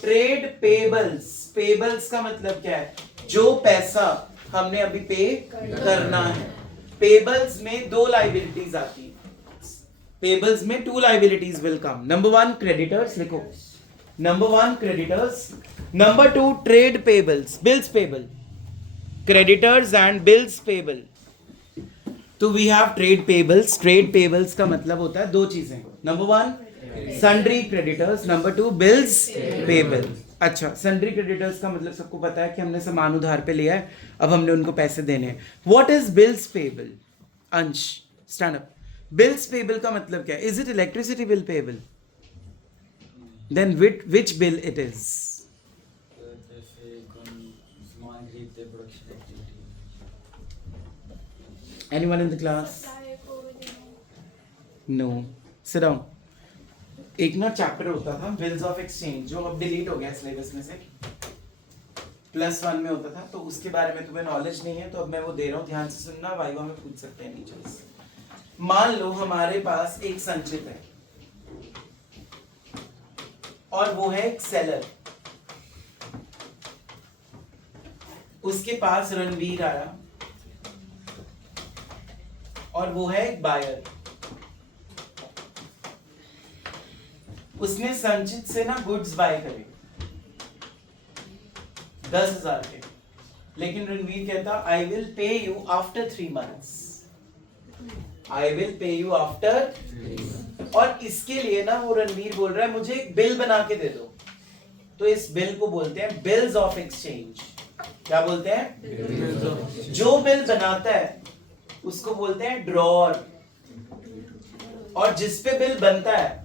Trade payables. पेबल्स का मतलब क्या है? जो पैसा हमने अभी पे करना है। पेबल्स में 2 लायबिलिटीज आती है। पेबल्स में 2 liabilities will come। Number 1 creditors, लिखो number 1 creditors, number 2 trade payables, bills payable, creditors and bills payable. तो we have trade payables. Trade payables का मतलब होता है 2 चीजें, number 1 sundry creditors, number 2 bills payable. अच्छा, सन्ड्री क्रेडिटर्स का मतलब सबको पता है कि हमने सामान उधार पे लिया है, अब हमने उनको पैसे देने हैं। What is bills payable? Ansh stand up. Bills payable का मतलब क्या है? Is it electricity bill payable? Then which bill it is? Anyone in the class? No. Sit down. एक ना चैप्टर होता था बिल्स ऑफ एक्सचेंज, जो अब डिलीट हो गया सिलेबस में से, +1 में होता था, तो उसके बारे में तुम्हें नॉलेज नहीं है, तो अब मैं वो दे रहा हूँ, ध्यान से सुनना, वाइवा में पूछ सकते हैं टीचर्स। मान लो हमारे पास एक संचित है और वो है एक सेलर, उसके पास रणवीर आया और वो है एक बायर। उसने संचित से ना गुड्स बाय करे 10,000 के, लेकिन रणवीर कहता I will pay you after 3 months। I will pay you after, और इसके लिए ना वो रणवीर बोल रहा है मुझे एक बिल बना के दे दो, तो इस बिल को बोलते हैं बिल्स ऑफ एक्सचेंज। क्या बोलते हैं? जो बिल बनाता है उसको बोलते हैं ड्रॉर, और जिस पे बिल बनता है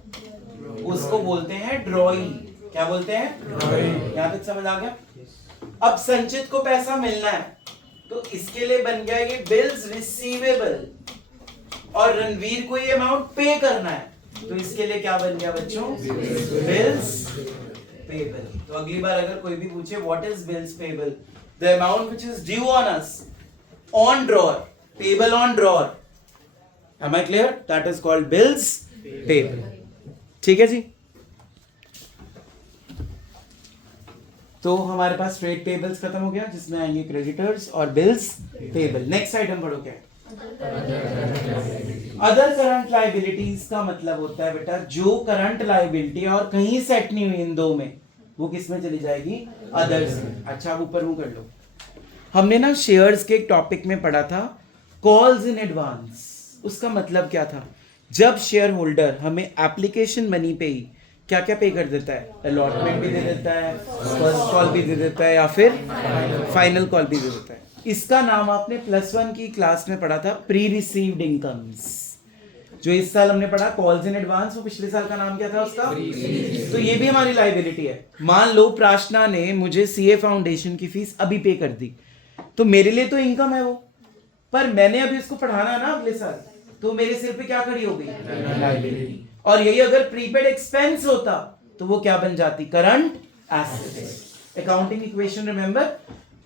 उसको बोलते हैं ड्रॉई। क्या बोलते हैं? यहां तक समझ आ गया? अब संचित को पैसा मिलना है, तो इसके लिए बन गया ये बिल्स रिसीवेबल, और रणवीर को ये अमाउंट पे करना है, तो इसके लिए क्या बन गया बच्चों? Bills payable. तो अगली बार अगर कोई भी पूछे what is bills payable, the amount which is due on us on drawer, payable on drawer. Am I clear? That is called bills payable. ठीक है जी। तो हमारे पास ट्रेड पेबल्स खत्म हो गया, जिसमें आएंगे क्रेडिटर्स और बिल्स पेबल। नेक्स्ट आइटम पढ़ो, क्या है? अदर करंट लायबिलिटीज का मतलब होता है बेटा जो करंट लायबिलिटी और कहीं सेट नहीं हुई इन दो में, वो किस में चली जाएगी? अदर्स में। अच्छा, अब ऊपर मुंह कर लो। हमने ना शेयर्स के एक टॉपिक में पढ़ा था कॉल्स इन एडवांस। उसका मतलब क्या था? जब शेयर होल्डर हमें एप्लीकेशन मनी पे ही क्या क्या पे कर देता है, अलॉटमेंट भी दे देता है, फर्स्ट कॉल भी दे देता है, या फिर फाइनल कॉल भी दे देता है। इसका नाम आपने +1 की क्लास में पढ़ा था प्री रिसीव्ड इनकम्स। जो इस साल हमने पढ़ा कॉल्स इन एडवांस, वो पिछले साल का नाम क्या था उसका? तो ये भी हमारी लायबिलिटी है। मान लो प्रार्थना ने मुझे सीए फाउंडेशन की फीस अभी पे कर दी, तो मेरे लिए तो इनकम है वो, पर मैंने अभी उसको पढ़ाना है ना अगले साल, तो मेरे सिर पे क्या खड़ी हो गई, लायबिलिटी। और यही अगर प्रीपेड एक्सपेंस होता तो वो क्या बन जाती, current asset. Accounting equation remember,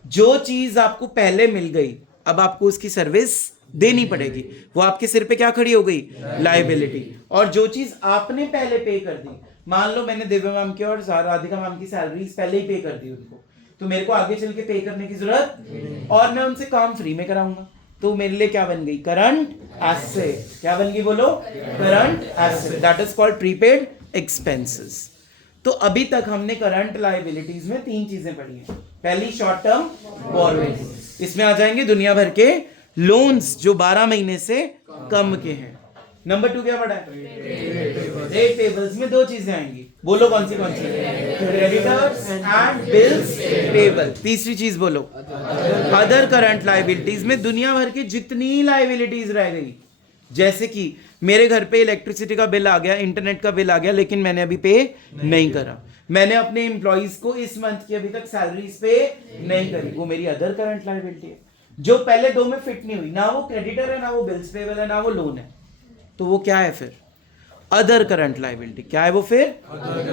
जो चीज आपको पहले मिल गई अब आपको उसकी सर्विस देनी पड़ेगी, वो आपके सिर पे क्या खड़ी हो गई, लायबिलिटी। और जो चीज आपने पहले पे कर दी, मान लो मैंने दिव्या मैम की और राधिका मैम की सैलरीज पहले ही पे कर दी उनको, तो मेरे को आगे चल के पे करने की जरूरत, और मैं उनसे काम फ्री में कराऊंगा, तो मेरे लिए क्या बन गई, करंट एसेट। क्या बन गई बोलो, current asset, that is called prepaid expenses. तो अभी तक हमने करंट लायबिलिटीज में 3 चीजें पढ़ी हैं। पहली शॉर्ट टर्म बोरोइंग, इसमें आ जाएंगे दुनिया भर के लोन्स जो 12 महीने से कम के हैं। नंबर 2 क्या पढ़ा है, ट्रेड पेबल्स में 2 चीजें आएंगी, बोलो कौन सी, क्रेडिटर्स एंड बिल्स पेबल। तीसरी चीज बोलो, अदर करंट लायबिलिटीज में दुनिया भर की जितनी लायबिलिटीज रह गई, जैसे कि मेरे घर पे इलेक्ट्रिसिटी का बिल आ गया, इंटरनेट का बिल आ गया, लेकिन मैंने अभी पे नहीं करा, मैंने अपने एम्प्लॉइज को इस मंथ की अभी तक सैलरीज पे नहीं करी, वो मेरी अदर करंट लायबिलिटी है, जो पहले 2 में फिट नहीं हुई, ना वो क्रेडिटर है, ना वो बिल्स पेबल है, ना वो लोन है, तो वो क्या है फिर, अदर करंट लायबिलिटी। क्या है वो फिर,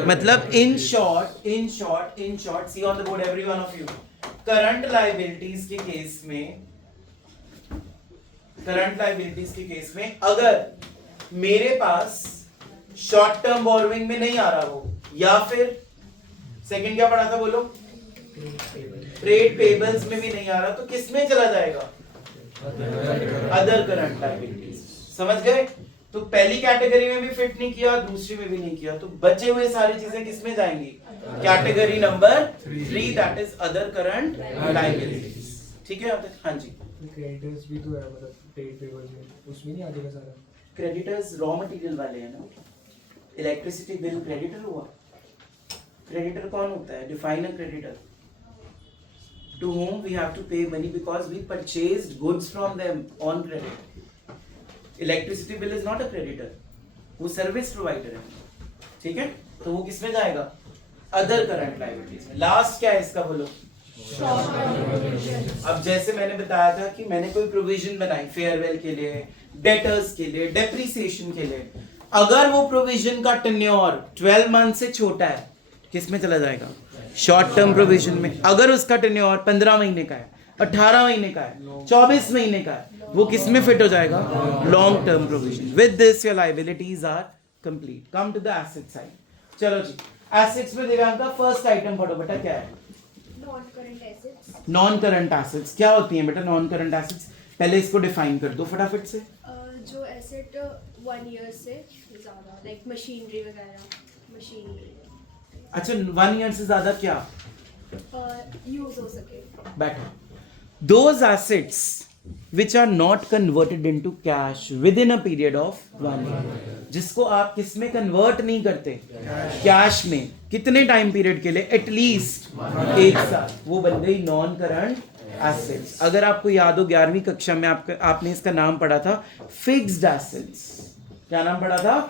मतलब in short see on the board every one of you, current liabilities के केस में अगर मेरे पास शॉर्ट टर्म बोरोइंग में नहीं आ रहा हो, या फिर सेकंड क्या पढ़ा था बोलो, ट्रेड पेबल्स में भी नहीं आ रहा, तो किस में चला जाएगा, अदर करंट लायबिलिटीज। समझ गए, तो पहली कैटेगरी में भी फिट नहीं किया, दूसरी में भी नहीं किया, तो बचे हुए सारी चीजें किस में जाएंगी, category number 3, that is other current liabilities. ठीक है यहाँ तक, हाँ जी। क्रेडिटर्स भी तो है, मतलब ट्रेड पेबल्स में, उसमें नहीं आ जाएगा सारा। क्रेडिटर्स रॉ मटेरियल वाले हैं ना, इलेक्ट्रिसिटी बिल क्रेडिटर हुआ। क्रेडिटर कौन होता है, define a creditor, to whom we have to pay money because we purchased goods from them on credit. Electricity bill is not a creditor, वो service provider है, ठीक है, तो वो किस में जाएगा, अदर करंट लायबिलिटीज में। लास्ट क्या है इसका बोलो, अब जैसे मैंने बताया था कि मैंने कोई प्रोविजन बनाई फेयरवेल के लिए, डेटर्स के लिए, डेप्रिसिएशन के लिए, अगर वो प्रोविजन का टेन्योर 12 मंथ से छोटा है, किस में चला जाएगा, शॉर्ट टर्म प्रोविजन में। अगर उसका टेन्योर 15 महीने का है, 18 महीने का है, 24 महीने का है, वो किस में फिट हो जाएगा, long term provision. With this your liabilities are complete. Come to the asset side. चलो जी, एसेट्स में दिव्यांका फर्स्ट आइटम पढ़ो बेटा, क्या है, non current assets. Non current assets क्या होती हैं बेटा, नॉन करंट एसेट्स पहले इसको डिफाइन कर दो फटाफट से। जो एसेट 1 ईयर से ज़्यादा, लाइक मशीनरी वगैरह, मशीनरी अच्छा 1 ईयर से ज्यादा क्या यूज हो सके। बैठो, those assets which are not converted into cash within a period of 1 year, जिसको आप किस में कन्वर्ट नहीं करते, कैश में, कितने टाइम पीरियड के लिए, एटलीस्ट 1 साल, वो बन गई नॉन करंट एसेट्स। अगर आपको याद हो 11वीं कक्षा में आपने इसका नाम पढ़ा था फिक्स्ड एसेट्स। क्या नाम पढ़ा था,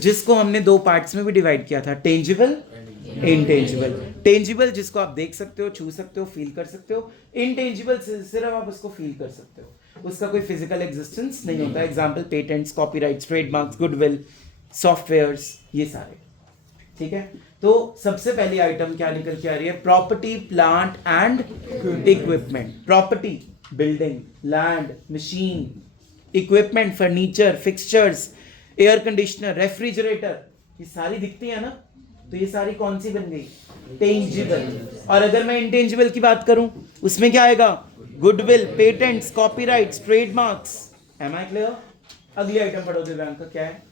जिसको हमने 2 पार्ट्स में भी डिवाइड किया था, टेंजिबल, इनटेंजिबल। टेंजिबल जिसको आप देख सकते हो, छू सकते हो, फील कर सकते हो, इनटेंजिबल सिर्फ आप उसको फील कर सकते हो, उसका कोई फिजिकल एग्जिस्टेंस नहीं होता। Example patents, copyrights, trademarks, goodwill, softwares, ये सारे, ठीक है। तो सबसे पहली आइटम क्या निकल के आ रही है, property, plant and equipment. Property, building, land, machine, equipment, furniture, fixtures, air conditioner, refrigerator, ये सारी दिखती है ना, तो ये सारी कौन सी बन गई, टेंजिबल। और अगर मैं इंटेंजिबल की बात करूं, उसमें क्या आएगा, goodwill, patents, copyrights, trademarks. Am I clear? अगली आइटम पढ़ो दिव्यांका, क्या है,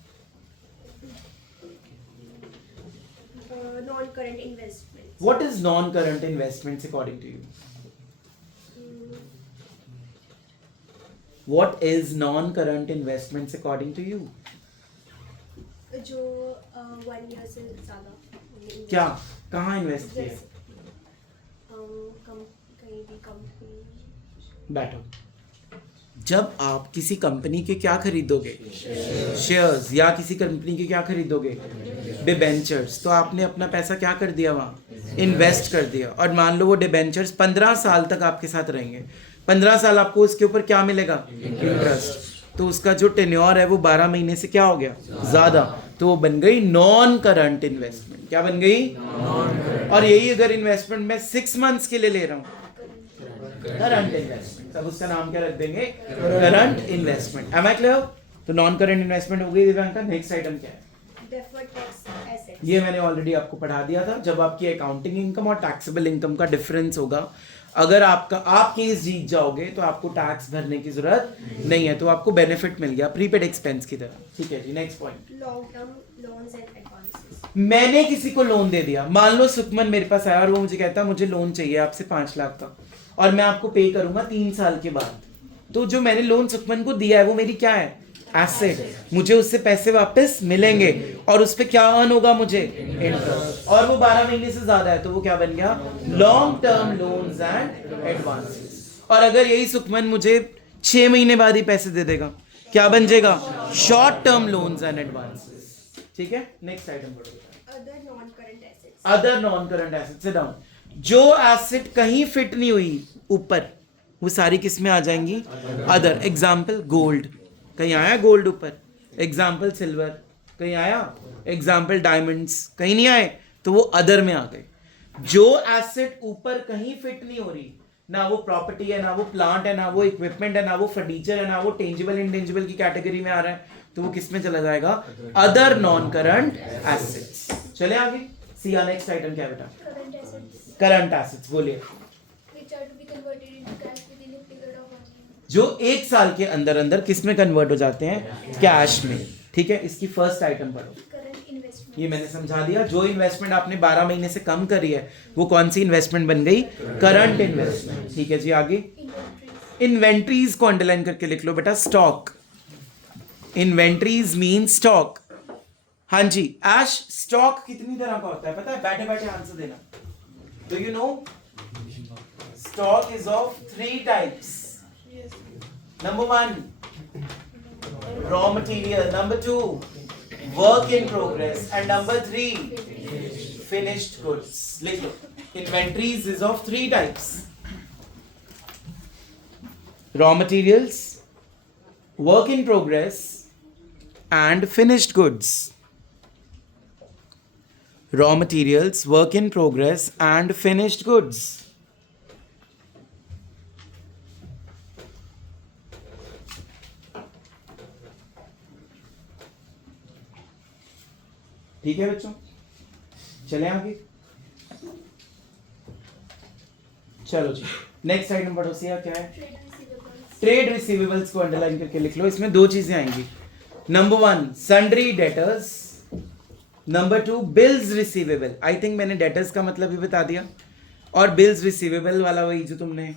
non current investment. What is non current investments according to you, what is non current investments according to you, जो 1 ईयर से ज़्यादा क्या, कहाँ इन्वेस्ट किया, कहीं भी कंपनी। बैठो, जब आप किसी कंपनी के क्या खरीदोगे, शेयर्स, या किसी कंपनी के क्या खरीदोगे, डिबेंचर्स, तो आपने अपना पैसा क्या कर दिया, वहाँ इन्वेस्ट कर दिया। और मान लो वो डिबेंचर्स 15 साल तक आपके साथ रहेंगे, 15 साल आपको उसके ऊपर क्या मिलेगा? इंटरेस्ट। तो उसका जो टेन्योर है वो 12 महीने से क्या हो गया? ज्यादा। तो वो बन गई नॉन करंट इन्वेस्टमेंट। क्या बन गई? और यही अगर इन्वेस्टमेंट मैं 6 मंथ्स के लिए ले रहा हूं, करंट इन्वेस्टमेंट, तब उसका नाम क्या रख देंगे? Current investment. Am I clear? तो नॉन करंट इन्वेस्टमेंट हो गई दिव्यांका। नेक्स्ट आइटम क्या है? deferred tax assets. ये मैंने ऑलरेडी आपको पढ़ा दिया था। जब आपकी अकाउंटिंग इनकम और टैक्सेबल इनकम का डिफरेंस होगा, अगर आप केस जीत जाओगे तो आपको टैक्स भरने की जरूरत नहीं है, तो आपको बेनिफिट मिल गया प्रीपेड एक्सपेंस की तरह। ठीक है जी, next point. Long term loans and advances. मैंने किसी को लोन दे दिया, मान लो सुखमन मेरे पास आया और वो मुझे कहता है मुझे लोन चाहिए आपसे 5 लाख का, और मैं आपको पे करूंगा 3 साल के बाद। तो जो मैंने लोन सुखमन को दिया है वो मेरी क्या है? एसेट। मुझे उससे पैसे वापस मिलेंगे और उस पे क्या अर्न होगा? मुझे इंटरेस्ट। और वो 12 महीने से ज्यादा है तो वो क्या बन गया? Long term loans and advances. और अगर यही सुखमन मुझे 6 महीने बाद ही पैसे दे देगा, क्या बन जाएगा? Short term loans and advances. ठीक है, नेक्स्ट आइटम बढ़ो। Other non-current assets. Other non current asset से डाउन, जो एसेट कहीं फिट नहीं हुई ऊपर, वो सारी किस में आ जाएंगी? अदर। एग्जाम्पल गोल्ड, कहीं आया गोल्ड ऊपर? एग्जाम्पल सिल्वर, कहीं आया? एग्जाम्पल डायमंड्स, कहीं नहीं आए, तो वो अदर में आ गए। जो एसेट ऊपर कहीं फिट नहीं हो रही, ना वो प्रॉपर्टी है, ना वो प्लांट है, ना वो इक्विपमेंट है, ना वो फर्नीचर है, ना वो टेंजिबल इंटेंजिबल की कैटेगरी में आ रहा है, तो वो किस में चला जाएगा? Other non current assets. चले आगे। सी नेक्स्ट आइटम क्या बेटा? Current assets current assets. बोलिए। which are to be converted into cash within a period of 1 year. जो 1 साल के अंदर अंदर किस में कन्वर्ट हो जाते हैं? कैश में। ठीक है, इसकी फर्स्ट आइटम पढ़ो। Current investment. ये मैंने समझा दिया। जो इन्वेस्टमेंट आपने 12 महीने से कम करी है वो कौन सी इन्वेस्टमेंट बन गई? Current investment. ठीक है जी, आगे। Inventories. इन्वेंट्रीज को अंडरलाइन करके लिख लो बेटा। स्टॉक। Inventories mean stock. हाँ जी ऐश, स्टॉक कितनी तरह का होता है पता है? बैठे बैठे आंसर देना। Do you know? Stock is of 3 types. Number 1, raw material. Number 2, work in progress. And number 3, finished goods. लिख लो। Inventories is of 3 types. Raw materials, work in progress, and finished goods. Raw materials, work in progress, and finished goods. ठीक है बच्चों, चलें आगे। चलो जी, next item पढ़ो। सिया क्या है? Trade receivables. ट्रेड रिसीवेबल्स को अंडरलाइन करके लिख लो। इसमें 2 चीजें आएंगी। Number 1 sundry debtors, number 2 bills receivable. I think मैंने डेटर्स का मतलब भी बता दिया, और बिल्स रिसीवेबल वाला वही जो तुमने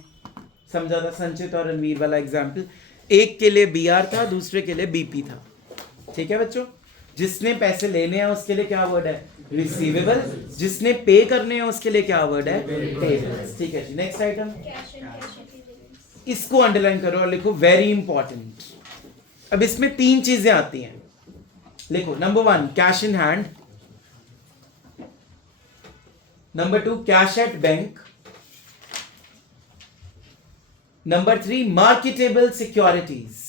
समझा था, संचित और रणवीर वाला एग्जाम्पल। एक के लिए BR था, दूसरे के लिए BP था। ठीक है बच्चों, जिसने पैसे लेने हैं उसके लिए क्या वर्ड है? रिसीवेबल। जिसने पे करने हैं उसके लिए क्या वर्ड है? पेबल्स। ठीक है जी, next item. Cash and cash equivalents. इसको अंडरलाइन करो और लिखो वेरी इंपॉर्टेंट। अब इसमें 3 चीजें आती हैं, लिखो। Number 1 cash in hand, number 2 cash at bank, number 3 marketable securities.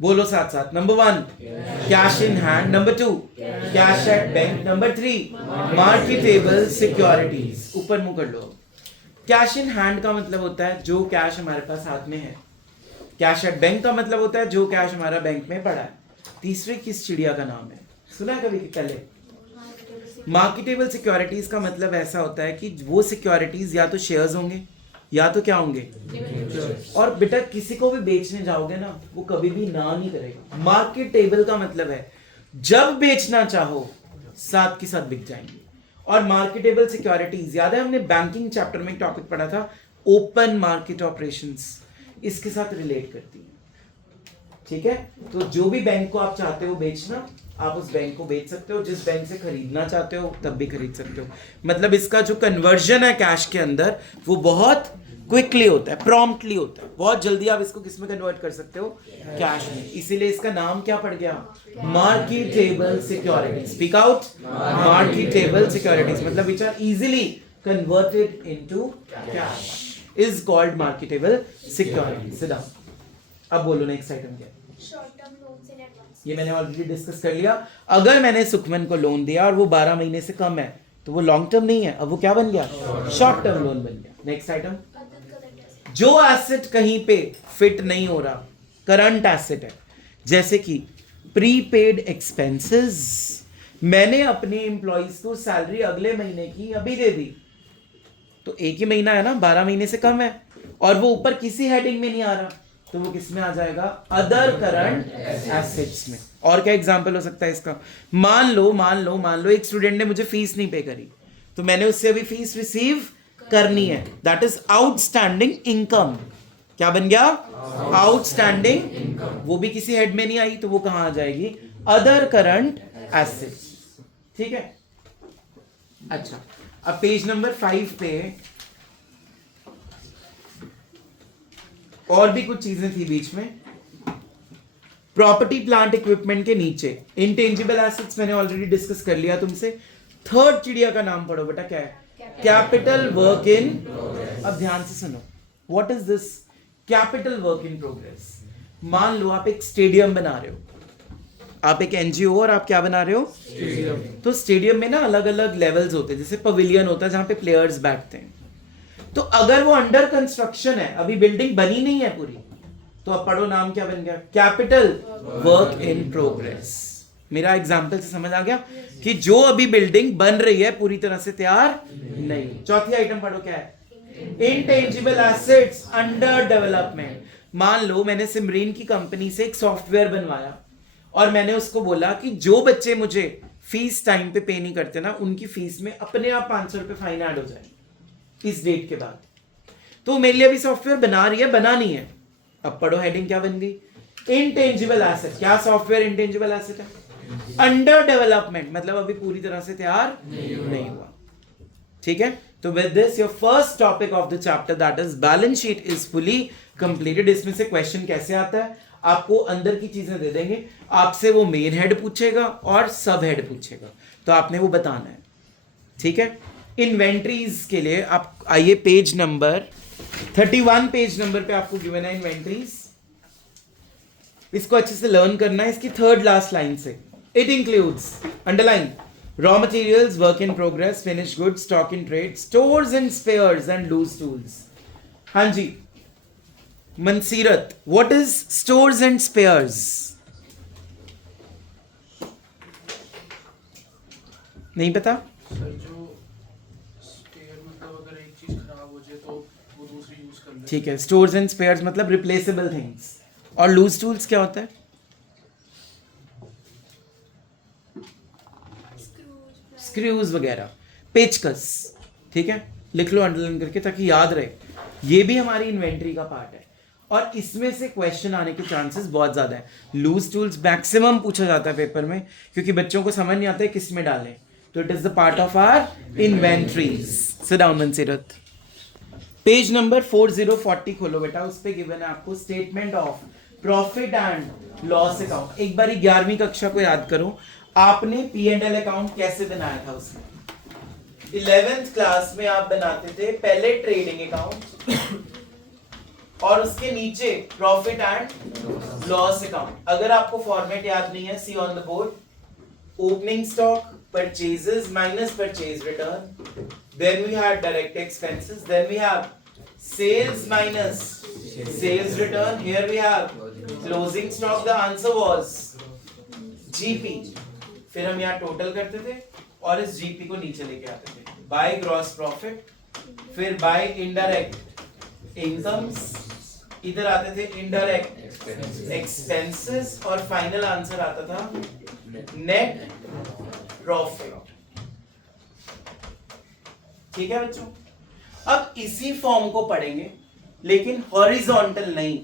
बोलो साथ साथ। Number 1 cash in hand, number 2 cash at bank, number 3 marketable securities. ऊपर मुंह कर लो। कैश इन हैंड का मतलब होता है जो कैश हमारे पास हाथ में है। कैश एट बैंक का मतलब होता है जो कैश हमारा बैंक में पड़ा है। तीसरे किस चिड़िया का नाम है? सुना है कभी पहले? मार्केटेबल सिक्योरिटीज का मतलब ऐसा होता है कि वो सिक्योरिटीज या तो शेयर्स होंगे या तो क्या होंगे? और बेटा किसी को भी बेचने जाओगे ना, वो कभी भी ना नहीं करेगा। मार्केटेबल का मतलब है जब बेचना चाहो साथ के साथ बिक जाएंगे। और मार्केटेबल सिक्योरिटीज, याद है हमने बैंकिंग चैप्टर में एक टॉपिक पढ़ा था, ओपन मार्केट ऑपरेशंस, इसके साथ रिलेट करती है। ठीक है, तो जो भी बैंक को आप चाहते हो बेचना, आप उस बैंक को बेच सकते हो। जिस बैंक से खरीदना चाहते हो तब भी खरीद सकते हो। मतलब इसका जो कन्वर्जन है कैश के अंदर वो बहुत क्विकली होता है, प्रॉम्प्टली होता है। बहुत जल्दी आप इसको किस में कन्वर्ट कर सकते हो? कैश में। इसीलिए इसका नाम क्या पड़ गया? Marketable securities. Speak out. Marketable securities मतलब which are easily converted into cash. Is called marketable security. Sit down. अब बोलो नेक्स्ट आइटम क्या है? Short term loans in advance. ये मैंने ऑलरेडी डिस्कस कर लिया। अगर मैंने सुखमन को लोन दिया और वो 12 महीने से कम है तो वो लॉन्ग टर्म नहीं है, अब वो क्या बन गया? शॉर्ट टर्म लोन बन गया। Next item, other current asset. जो एसेट कहीं पे फिट नहीं हो रहा, करंट एसेट है, जैसे कि प्रीपेड एक्सपेंसेस। मैंने अपने एम्प्लॉइज को सैलरी अगले महीने की अभी दे दी, तो एक ही महीना है ना, 12 महीने से कम है, और वो ऊपर किसी हेडिंग में नहीं आ रहा, तो वो किस में आ जाएगा? अदर करंट एसेट्स में। और क्या एग्जांपल हो सकता है इसका? मान लो एक स्टूडेंट ने मुझे फीस नहीं पे करी, तो मैंने उससे अभी फीस रिसीव करनी है, दैट इज आउटस्टैंडिंग इनकम। क्या बन गया? Outstanding income. वो भी किसी हेड में नहीं आई, तो वो कहां आ जाएगी? Other current assets. ठीक है, अच्छा अब पेज नंबर 5 पे और भी कुछ चीजें थी बीच में। प्रॉपर्टी प्लांट इक्विपमेंट के नीचे इंटेंजिबल एसेट्स मैंने ऑलरेडी डिस्कस कर लिया तुमसे। थर्ड चिड़िया का नाम पढ़ो बेटा, क्या है? Capital work in. अब ध्यान से सुनो, what is this capital work in progress? मान लो आप एक स्टेडियम बना रहे हो, आप एक एनजीओ और आप क्या बना रहे हो? स्टेडियम। तो स्टेडियम में ना अलग अलग लेवल्स होते हैं, जैसे पवेलियन होता है जहां पे प्लेयर्स बैठते हैं। तो अगर वो अंडर कंस्ट्रक्शन है, अभी बिल्डिंग बनी नहीं है पूरी, तो अब पढ़ो नाम क्या बन गया? Capital work in progress. मेरा एग्जांपल से समझ आ गया कि जो अभी बिल्डिंग बन रही है पूरी तरह से तैयार नहीं। चौथी आइटम पढ़ो, क्या है? Intangible assets under development. मान लो मैंने सिमरीन की कंपनी से एक सॉफ्टवेयर बनवाया और मैंने उसको बोला कि जो बच्चे मुझे फीस टाइम पे पे नहीं करते ना, उनकी फीस में अपने आप 500 रुपए फाइन ऐड हो जाए इस डेट के बाद। तो मेरे लिए अभी सॉफ्टवेयर बना रही है, बनानी है। अब पढ़ो हेडिंग क्या बन गई? Intangible asset. क्या सॉफ्टवेयर इंटेंजिबल एसेट है? अंडर डेवलपमेंट, मतलब अभी पूरी तरह से तैयार नहीं हुआ। ठीक है, तो with this your first topic of the chapter that is balance sheet is fully completed. इसमें से क्वेश्चन कैसे आता है? आपको अंदर की चीजें दे देंगे, आपसे वो मेन हेड पूछेगा और सब हेड पूछेगा, तो आपने वो बताना है। ठीक है, इन्वेंट्रीज के लिए आप आइए पेज नंबर 31 पेज नंबर पे आपको गिवन है इन्वेंट्रीज। इसको अच्छे से लर्न करना है, इसकी थर्ड लास्ट लाइन से। It includes, underline, raw materials, work in progress, finish goods, stock in trade, stores and spares and loose tools. हाँ जी Mansirat, what is stores and spares? नहीं पता? सर जो स्पेयर मतलब अगर एक चीज खराब हो जाए तो वो दूसरी यूज कर ले। ठीक है, स्टोर्स एंड स्पेयर्स मतलब रिप्लेसेबल थिंग्स। और लूज टूल्स क्या होता है? स्क्रूज वगैरह, पेचकस। ठीक है, लिख लो अंडरलाइन करके ताकि याद रहे। ये भी हमारी इन्वेंट्री का पार्ट है और इसमें से क्वेश्चन आने के चांसेस बहुत ज्यादा है। लूज टूल्स मैक्सिमम पूछा जाता है पेपर में, क्योंकि बच्चों को समझ नहीं आता है किस में डालें, तो it is the part of our inventories. Sit down Mansirat. Page number 4040 खोलो बेटा, उस पे गिवन है आपको statement of profit and loss account. एक बार 11वीं कक्षा को याद करो, आपने P&L अकाउंट कैसे बनाया था उसमें? 11th क्लास में आप बनाते थे पहले ट्रेडिंग अकाउंट और उसके नीचे प्रॉफिट एंड लॉस अकाउंट। अगर आपको फॉर्मेट याद नहीं है, see on the board, opening stock, purchases minus purchase return, then we had direct expenses, then we have sales minus sales return, here we have closing stock, the answer was GP। फिर हम यहाँ total करते थे और इस GP को नीचे लेके आते थे, बाय ग्रॉस प्रॉफिट, फिर बाय इनडायरेक्ट इनकम्स, इधर आते थे इनडायरेक्ट एक्सपेंसेस और फाइनल आंसर आता था नेट प्रॉफिट। ठीक है बच्चों, अब इसी फॉर्म को पढ़ेंगे लेकिन हॉरिजॉन्टल नहीं,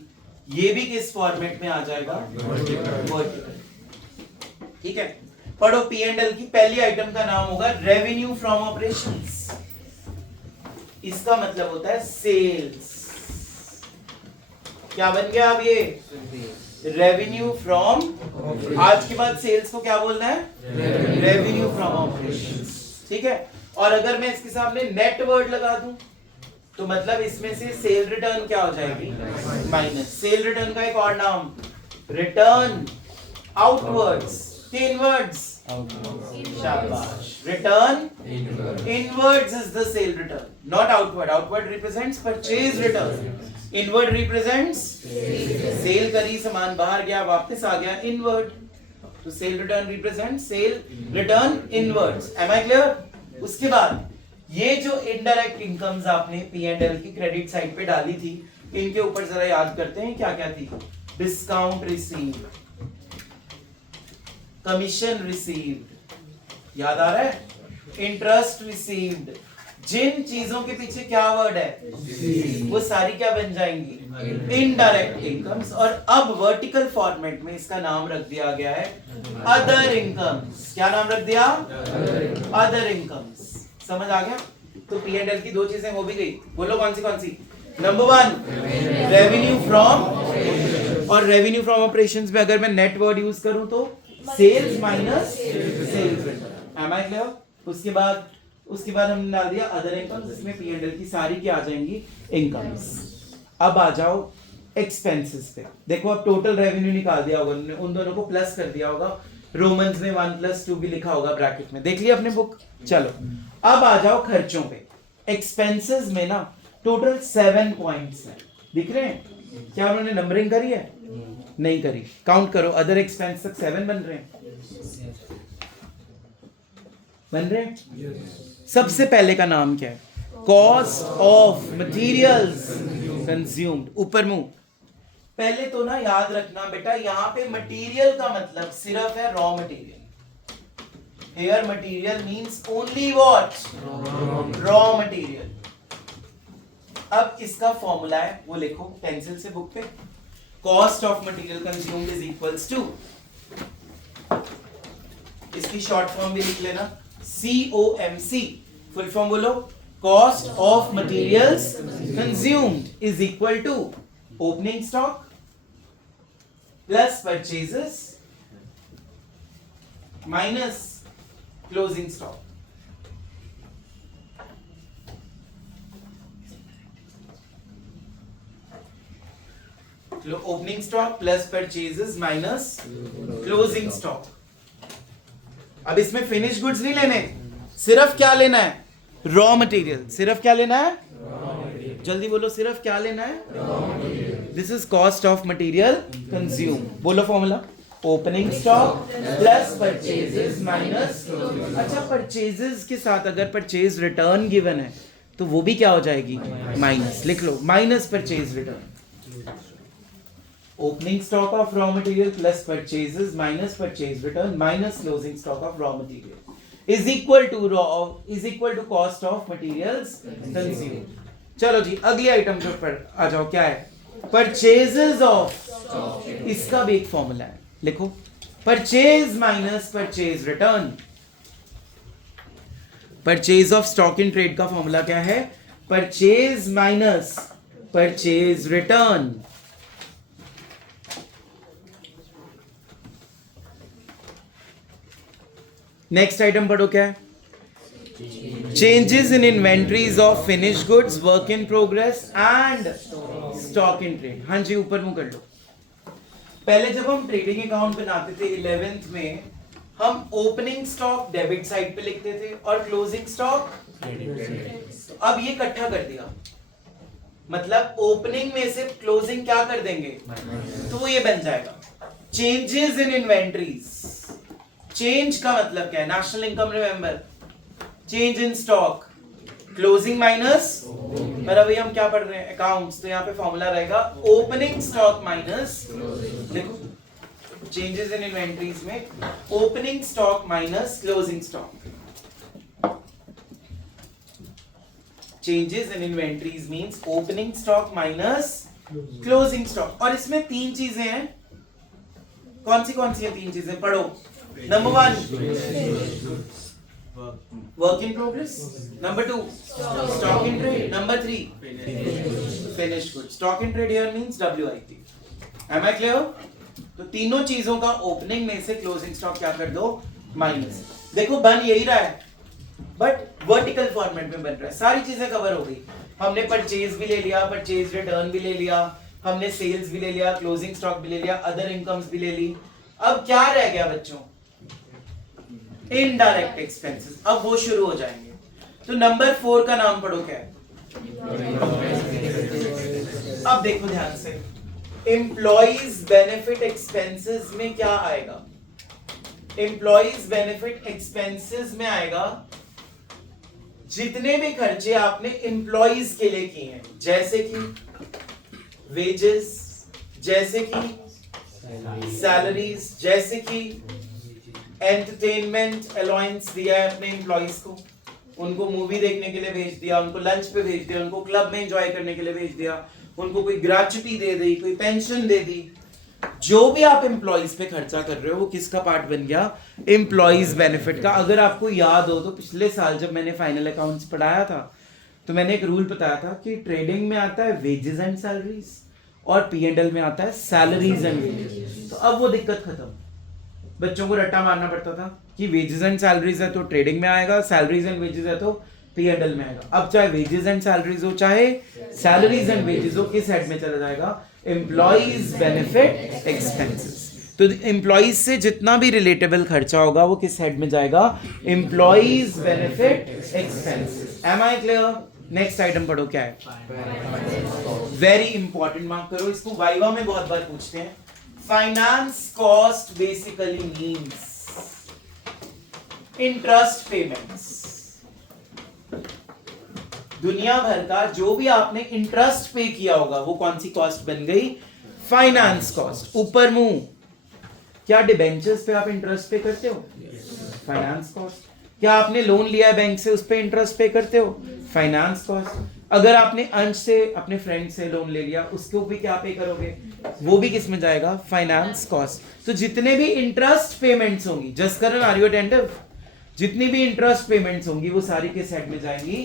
ये भी किस फॉर्मेट में आ जाएगा? वर्टिकल। ठीक है, पढ़ो। P&L की पहली आइटम का नाम होगा रेवेन्यू फ्रॉम ऑपरेशंस। इसका मतलब होता है सेल्स। क्या बन गया अब ये? Revenue from. आज के बाद सेल्स को क्या बोलना है? Revenue from operations. ठीक है, और अगर मैं इसके सामने नेट वर्ड लगा दूं तो मतलब इसमें से सेल रिटर्न क्या हो जाएगी, माइनस। सेल रिटर्न का एक और नाम रिटर्न आउटवर्ड्स कि इनवर्ड्स, शाबाश, return inwards is the sale return, not outward. Outward represents purchase return, inward represents sale करी, सामान बाहर गया वापस आ गया, इनवर्ड। तो sale return represent sale return inwards. Am I clear? उसके बाद ये जो इनडायरेक्ट इनकम्स आपने P&L की क्रेडिट साइड पे डाली थी, इनके ऊपर जरा याद करते हैं क्या क्या थी। डिस्काउंट रिसीव्ड, कमीशन रिसीव्ड, याद आ रहा है, इंटरेस्ट रिसीव्ड। जिन चीजों के पीछे क्या वर्ड है, वो सारी क्या बन जाएंगी, इनडायरेक्ट इनकम्स। और अब वर्टिकल फॉर्मेट में इसका नाम रख दिया गया है अदर इनकम्स। क्या नाम रख दिया, अदर इनकम्स। समझ आ गया? तो P&L की दो चीजें हो भी गई, बोलो कौन सी? नंबर 1 रेवेन्यू फ्रॉम, और रेवेन्यू फ्रॉम ऑपरेशंस में अगर मैं नेट वर्ड यूज करूं तो sales minus sales return. Am I clear? उसके बाद हमने डाल दिया अदर इनकम्स, इसमें P&L की सारी क्या आ जाएंगी, इनकम्स। अब आ जाओ एक्सपेंसेस पे। देखो अब टोटल रेवेन्यू निकाल दिया होगा, उन दोनों को प्लस कर दिया होगा, रोमन्स में 1+2 भी लिखा होगा ब्रैकेट में, देख लिया अपने बुक। चलो अब आ जाओ खर्चों पे। एक्सपेंसेस में ना टोटल 7 पॉइंट्स हैं, दिख रहे हैं? क्या उन्होंने नंबरिंग करी है? नहीं करी। काउंट करो, अदर एक्सपेंस तक 7 बन रहे हैं? सबसे पहले का नाम क्या है, कॉस्ट ऑफ मटेरियल्स कंज्यूम्ड। ऊपर मुंह। पहले तो ना याद रखना बेटा, यहां पे मटेरियल का मतलब सिर्फ है raw material. Here material means only what? Raw material. अब इसका फॉर्मूला है, वो लिखो पेंसिल से बुक पे। Cost of material consumed is equals to, इसकी शॉर्ट फॉर्म भी लिख लेना, COMC। फुल फॉर्म बोलो, Cost of materials consumed is equal to opening stock plus purchases minus closing stock. Opening stock plus purchases minus closing stock. अब इसमें finish goods नहीं लेने, सिर्फ क्या लेना है, रॉ मटेरियल। सिर्फ क्या लेना है, जल्दी बोलो, सिर्फ क्या लेना है, this is cost of material consume. बोलो formula, opening stock plus purchases minus. अच्छा, परचेजेस के साथ अगर परचेज रिटर्न गिवन है तो वो भी क्या हो जाएगी, माइनस। लिख लो, minus purchase return. Opening stock of raw material plus purchases minus purchase return minus closing stock of raw material is equal to cost of materials consumed. चलो जी, अगली आइटम के ऊपर आ जाओ। क्या है, परचेजेस ऑफ, इसका भी एक फॉर्मूला है, लिखो, purchase minus purchase return. Purchase of stock in trade का फॉर्मूला क्या है, purchase minus purchase return. Next item पढ़ो, क्या है, changes in inventories of finish goods, work in progress and stock in trade. हाँ जी, ऊपर मुंह कर लो। पहले जब हम ट्रेडिंग अकाउंट बनाते थे 11th में, हम ओपनिंग स्टॉक डेबिट साइड पे लिखते थे और क्लोजिंग स्टॉक क्रेडिट। अब ये इकट्ठा कर दिया, मतलब ओपनिंग में से क्लोजिंग क्या कर देंगे, तो ये बन जाएगा चेंजेस इन इन्वेंट्रीज। चेंज का मतलब क्या है, national income, remember, change in stock, closing minus, पर अभी हम क्या पढ़ रहे हैं, अकाउंट्स, तो यहाँ पे फॉर्मूला रहेगा ओपनिंग स्टॉक माइनस, देखो चेंजेस इन इन्वेंटरीज में opening stock minus closing stock. Changes in inventories means opening stock minus closing stock. और इसमें 3 चीजें हैं, कौन सी है 3 चीजें, पढ़ो। Number 1 work in progress, number 2 stock in trade, number 3 finished goods. Stock in trade here means WIP। Am I clear? तो तीनों चीजों का ओपनिंग में से क्लोजिंग स्टॉक क्या कर दो, माइनस। देखो बन यही रहा है, बट वर्टिकल फॉर्मेट में बन रहा है, सारी चीजें कवर हो गई। हमने परचेज भी ले लिया, परचेज रिटर्न भी ले लिया, हमने सेल्स भी ले लिया, क्लोजिंग स्टॉक भी ले लिया, अदर इनकम्स भी ले ली। अब क्या रह गया बच्चों? Indirect expenses. अब वो शुरू हो जाएंगे। तो नंबर 4 का नाम पढ़ो क्या है? अब देखो ध्यान से, एम्प्लॉइज बेनिफिट एक्सपेंसेस में क्या आएगा? एम्प्लॉइज बेनिफिट एक्सपेंसेस में आएगा जितने भी खर्चे आपने एम्प्लॉइज के लिए किए हैं, जैसे कि वेजेस, जैसे कि सैलरीज, जैसे कि एंटरटेनमेंट अलाउंस दिया है अपने एम्प्लॉइज को, उनको मूवी देखने के लिए भेज दिया, उनको लंच पे भेज दिया, उनको क्लब में एंजॉय करने के लिए भेज दिया, उनको कोई ग्रेच्युटी दे दी, कोई पेंशन दे दी। जो भी आप एम्प्लॉइज पे खर्चा कर रहे हो वो किसका पार्ट बन गया? एम्प्लॉइज बेनिफिट का। अगर आपको याद हो तो पिछले साल जब मैंने फाइनल अकाउंट्स पढ़ाया था तो मैंने एक रूल बताया था कि ट्रेडिंग में आता है वेजेस एंड सैलरीज और P&L में आता है सैलरीज एंड वेजेस। तो अब वो दिक्कत खत्म। बच्चों को रट्टा मारना पड़ता था कि वेजेस एंड सैलरीज है तो ट्रेडिंग में आएगा, सैलरीज एंड वेजेस है तो P&L में आएगा। अब चाहे वेजेस एंड सैलरीज हो चाहे सैलरीज एंड वेजेस हो, किस हेड में चला जाएगा? Employees benefit expenses. तो एम्प्लॉइज से जितना भी रिलेटेबल खर्चा होगा वो किस हेड में जाएगा? Employees benefit expenses. Am I clear? Next item पढ़ो क्या है? वेरी इंपॉर्टेंट, मार्क करो इसको, वाइवा में बहुत बार पूछते हैं। Finance cost basically means interest payments. दुनिया भर का जो भी आपने इंटरेस्ट पे किया होगा वो कौन सी कॉस्ट बन गई? Finance cost. ऊपर मुंह, क्या डिबेंचर्स पे आप इंटरेस्ट पे करते हो? Finance cost. क्या आपने लोन लिया है बैंक से, उस पे इंटरेस्ट पे करते हो? Finance cost. अगर आपने अंश से, अपने फ्रेंड से लोन ले लिया, उसके ऊपर क्या पे करोगे? वो भी किस में जाएगा? Finance cost. तो जितने भी इंटरेस्ट पेमेंट्स होंगी, जसकरण आर यू अटेंटिव? जितनी भी इंटरेस्ट पेमेंट्स होंगी वो सारी के सेट में जाएंगी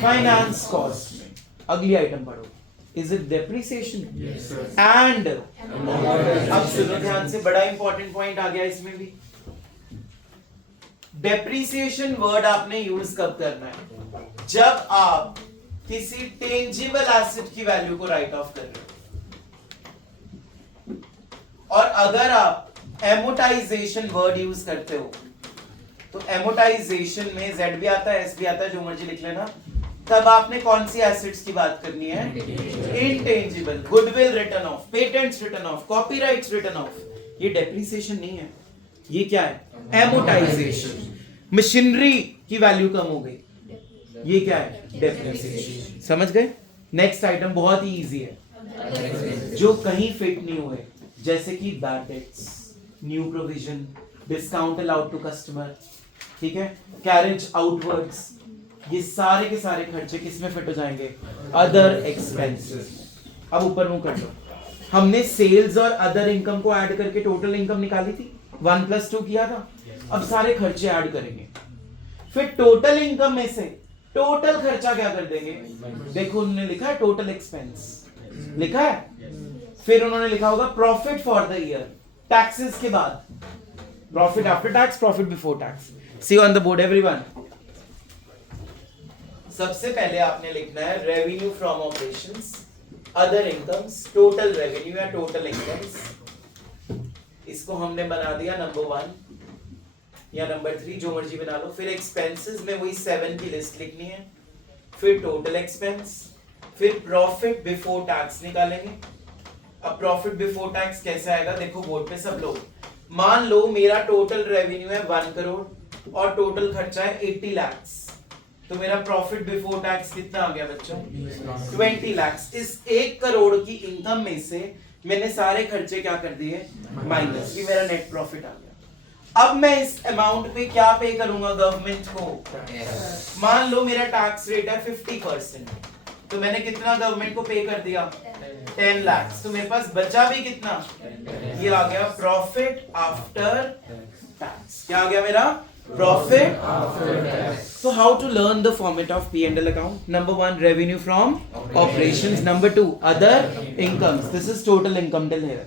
फाइनेंस कॉस्ट में। अगली आइटम पढ़ो, इज इट डेप्रिसिएशन एंड। अब सुनो ध्यान से, बड़ा इंपॉर्टेंट पॉइंट आ गया इसमें भी। डेप्रिसिएशन वर्ड आपने यूज कब करना है? जब आप किसी टेंजिबल एसेट की वैल्यू को राइट ऑफ कर रहे हो। और अगर आप एमोटाइजेशन वर्ड यूज करते हो तो एमोटाइजेशन में Z भी आता है, S भी आता है, जो मर्जी लिख लेना। तब आपने कौन सी एसेट्स की बात करनी है? Intangible. Goodwill return of, patents return of, copyrights return of. ये डेप्रिसिएशन नहीं है, ये क्या है? एमोटाइजेशन। मशीनरी की वैल्यू कम हो गई, ये क्या है? डेप्रिसिएशन। समझ गए? नेक्स्ट आइटम बहुत ही इजी है, जो कहीं फिट नहीं हुए, जैसे कि bad debts, new provision, discount allowed to customer, ठीक है, कैरेज आउटवर्ड्स, ये सारे के सारे खर्चे किस में फिट हो जाएंगे? Other expenses. अब ऊपर मुंह कर लो। हमने सेल्स और अदर इनकम को ऐड करके टोटल इनकम निकाली थी, 1 + 2 किया था। अब सारे खर्चे ऐड करेंगे, फिर टोटल इनकम में से टोटल खर्चा क्या कर देंगे? देखो उन्होंने लिखा है टोटल एक्सपेंस, लिखा है। फिर उन्होंने लिखा होगा profit for the year, taxes के बाद, profit after tax, profit before tax. See on the board everyone. सबसे पहले आपने लिखना है revenue from operations, other incomes, total revenue या टोटल इनकम्स। इसको हमने बना दिया नंबर 1 या नंबर 3, जो मर्जी बना लो। फिर एक्सपेंसेस में वही 7 की लिस्ट लिखनी है, फिर टोटल एक्सपेंस, फिर प्रॉफिट बिफोर टैक्स निकालेंगे। अब प्रॉफिट बिफोर टैक्स कैसे आएगा? देखो बोर्ड पे सब लोग, मान लो मेरा टोटल रेवेन्यू है 1 करोड़ और टोटल खर्चा है 80 लाख, तो मेरा प्रॉफिट बिफोर टैक्स कितना आ गया बच्चों? 20 लाख। इस 1 करोड़ की इनकम में से मैंने सारे खर्चे क्या कर दिए? माइनस, कि मेरा नेट प्रॉफिट आ गया। अब मैं इस अमाउंट पे क्या पे करूंगा गवर्नमेंट को? मान लो मेरा टैक्स रेट है 50%, तो मैंने कितना गवर्नमेंट को पे कर दिया? 10 लाख। तो मेरे पास बचा भी कितना? ये आ गया प्रॉफिट आफ्टर टैक्स। क्या आ गया मेरा? Profit after tax. So how to learn the format of P&L account? Number 1, revenue from operations. Number 2, other incomes. This is total income till here.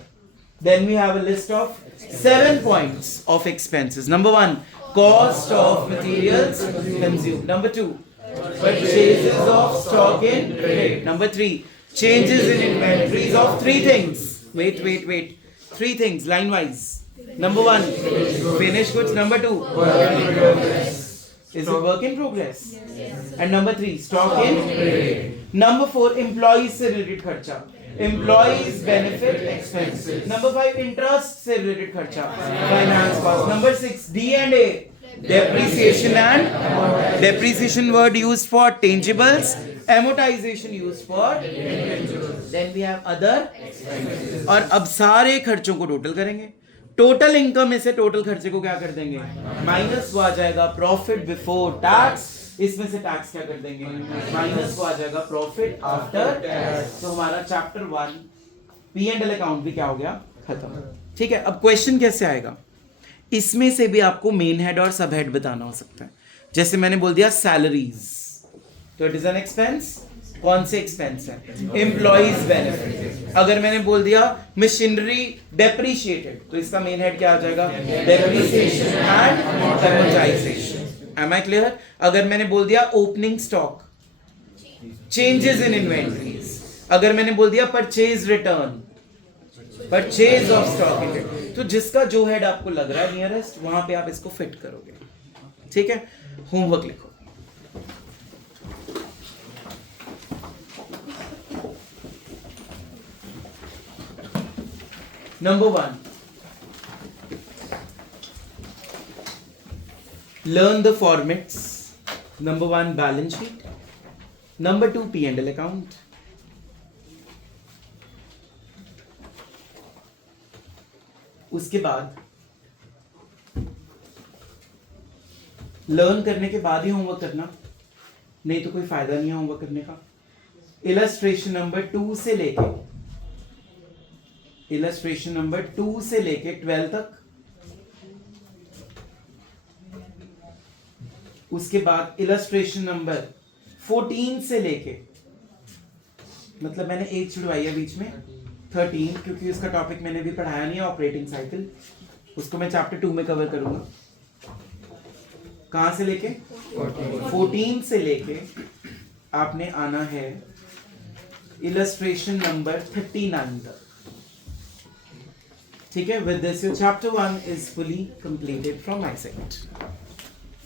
Then we have a list of 7 points of expenses. Number 1, cost of materials consumed. Number 2, Purchases of stock in trade. Number 3, changes in inventories of 3 things. Wait. 3 things, line wise. Number 1, finished goods. Number 2, is it work in progress? And number 3, stock in trade. Number 4, employees से related खर्चा. Employees benefit expenses. Number 5, interest से related खर्चा. Finance cost. Number 6, D&A. Depreciation word used for tangibles. Amortization used for intangibles. Then we have other. और अब सारे खर्चों को total करेंगे. टोटल इनकम में से टोटल खर्चे को क्या कर देंगे? माइनस वो आ जाएगा प्रॉफिट बिफोर टैक्स. इसमें से टैक्स क्या कर देंगे? माइनस वो आ जाएगा प्रॉफिट आफ्टर टैक्स. तो हमारा चैप्टर 1 P&L अकाउंट भी क्या हो गया? खत्म. ठीक है. अब क्वेश्चन कैसे आएगा? इसमें से भी आपको मेन हेड और सब हेड बताना हो सकता है. जैसे मैंने बोल दिया सैलरीज, तो इट इज एन एक्सपेंस. कौन से एक्सपेंस है? Employees benefit. अगर मैंने बोल दिया मशीनरी डेप्रिशिएटेड, तो इसका मेन हेड क्या आ जाएगा? Depreciation and amortisation. Am I clear? अगर मैंने बोल दिया opening stock, changes in inventories. अगर मैंने बोल दिया purchase return, purchase of stock in. तो जिसका जो हेड आपको लग रहा है नियरेस्ट, वहां पे आप इसको फिट करोगे. ठीक है. होमवर्क लिखो. Number 1, learn the formats. Number 1, balance sheet. Number 2, P&L account. उसके बाद लर्न करने के बाद ही होमवर्क करना, नहीं तो कोई फायदा नहीं है होमवर्क करने का. इलस्ट्रेशन नंबर 2 से लेके 12 तक. उसके बाद इलस्ट्रेशन नंबर 14 से लेके, मतलब मैंने एक छुड़वाई है बीच में 13, क्योंकि उसका टॉपिक मैंने भी पढ़ाया नहीं है, ऑपरेटिंग साइकिल. उसको मैं चैप्टर 2 में कवर करूंगा. कहां से लेके? 14 से लेके आपने आना है इलस्ट्रेशन नंबर 39 तक. ठीक है. With this your chapter 1 is fully completed from my side.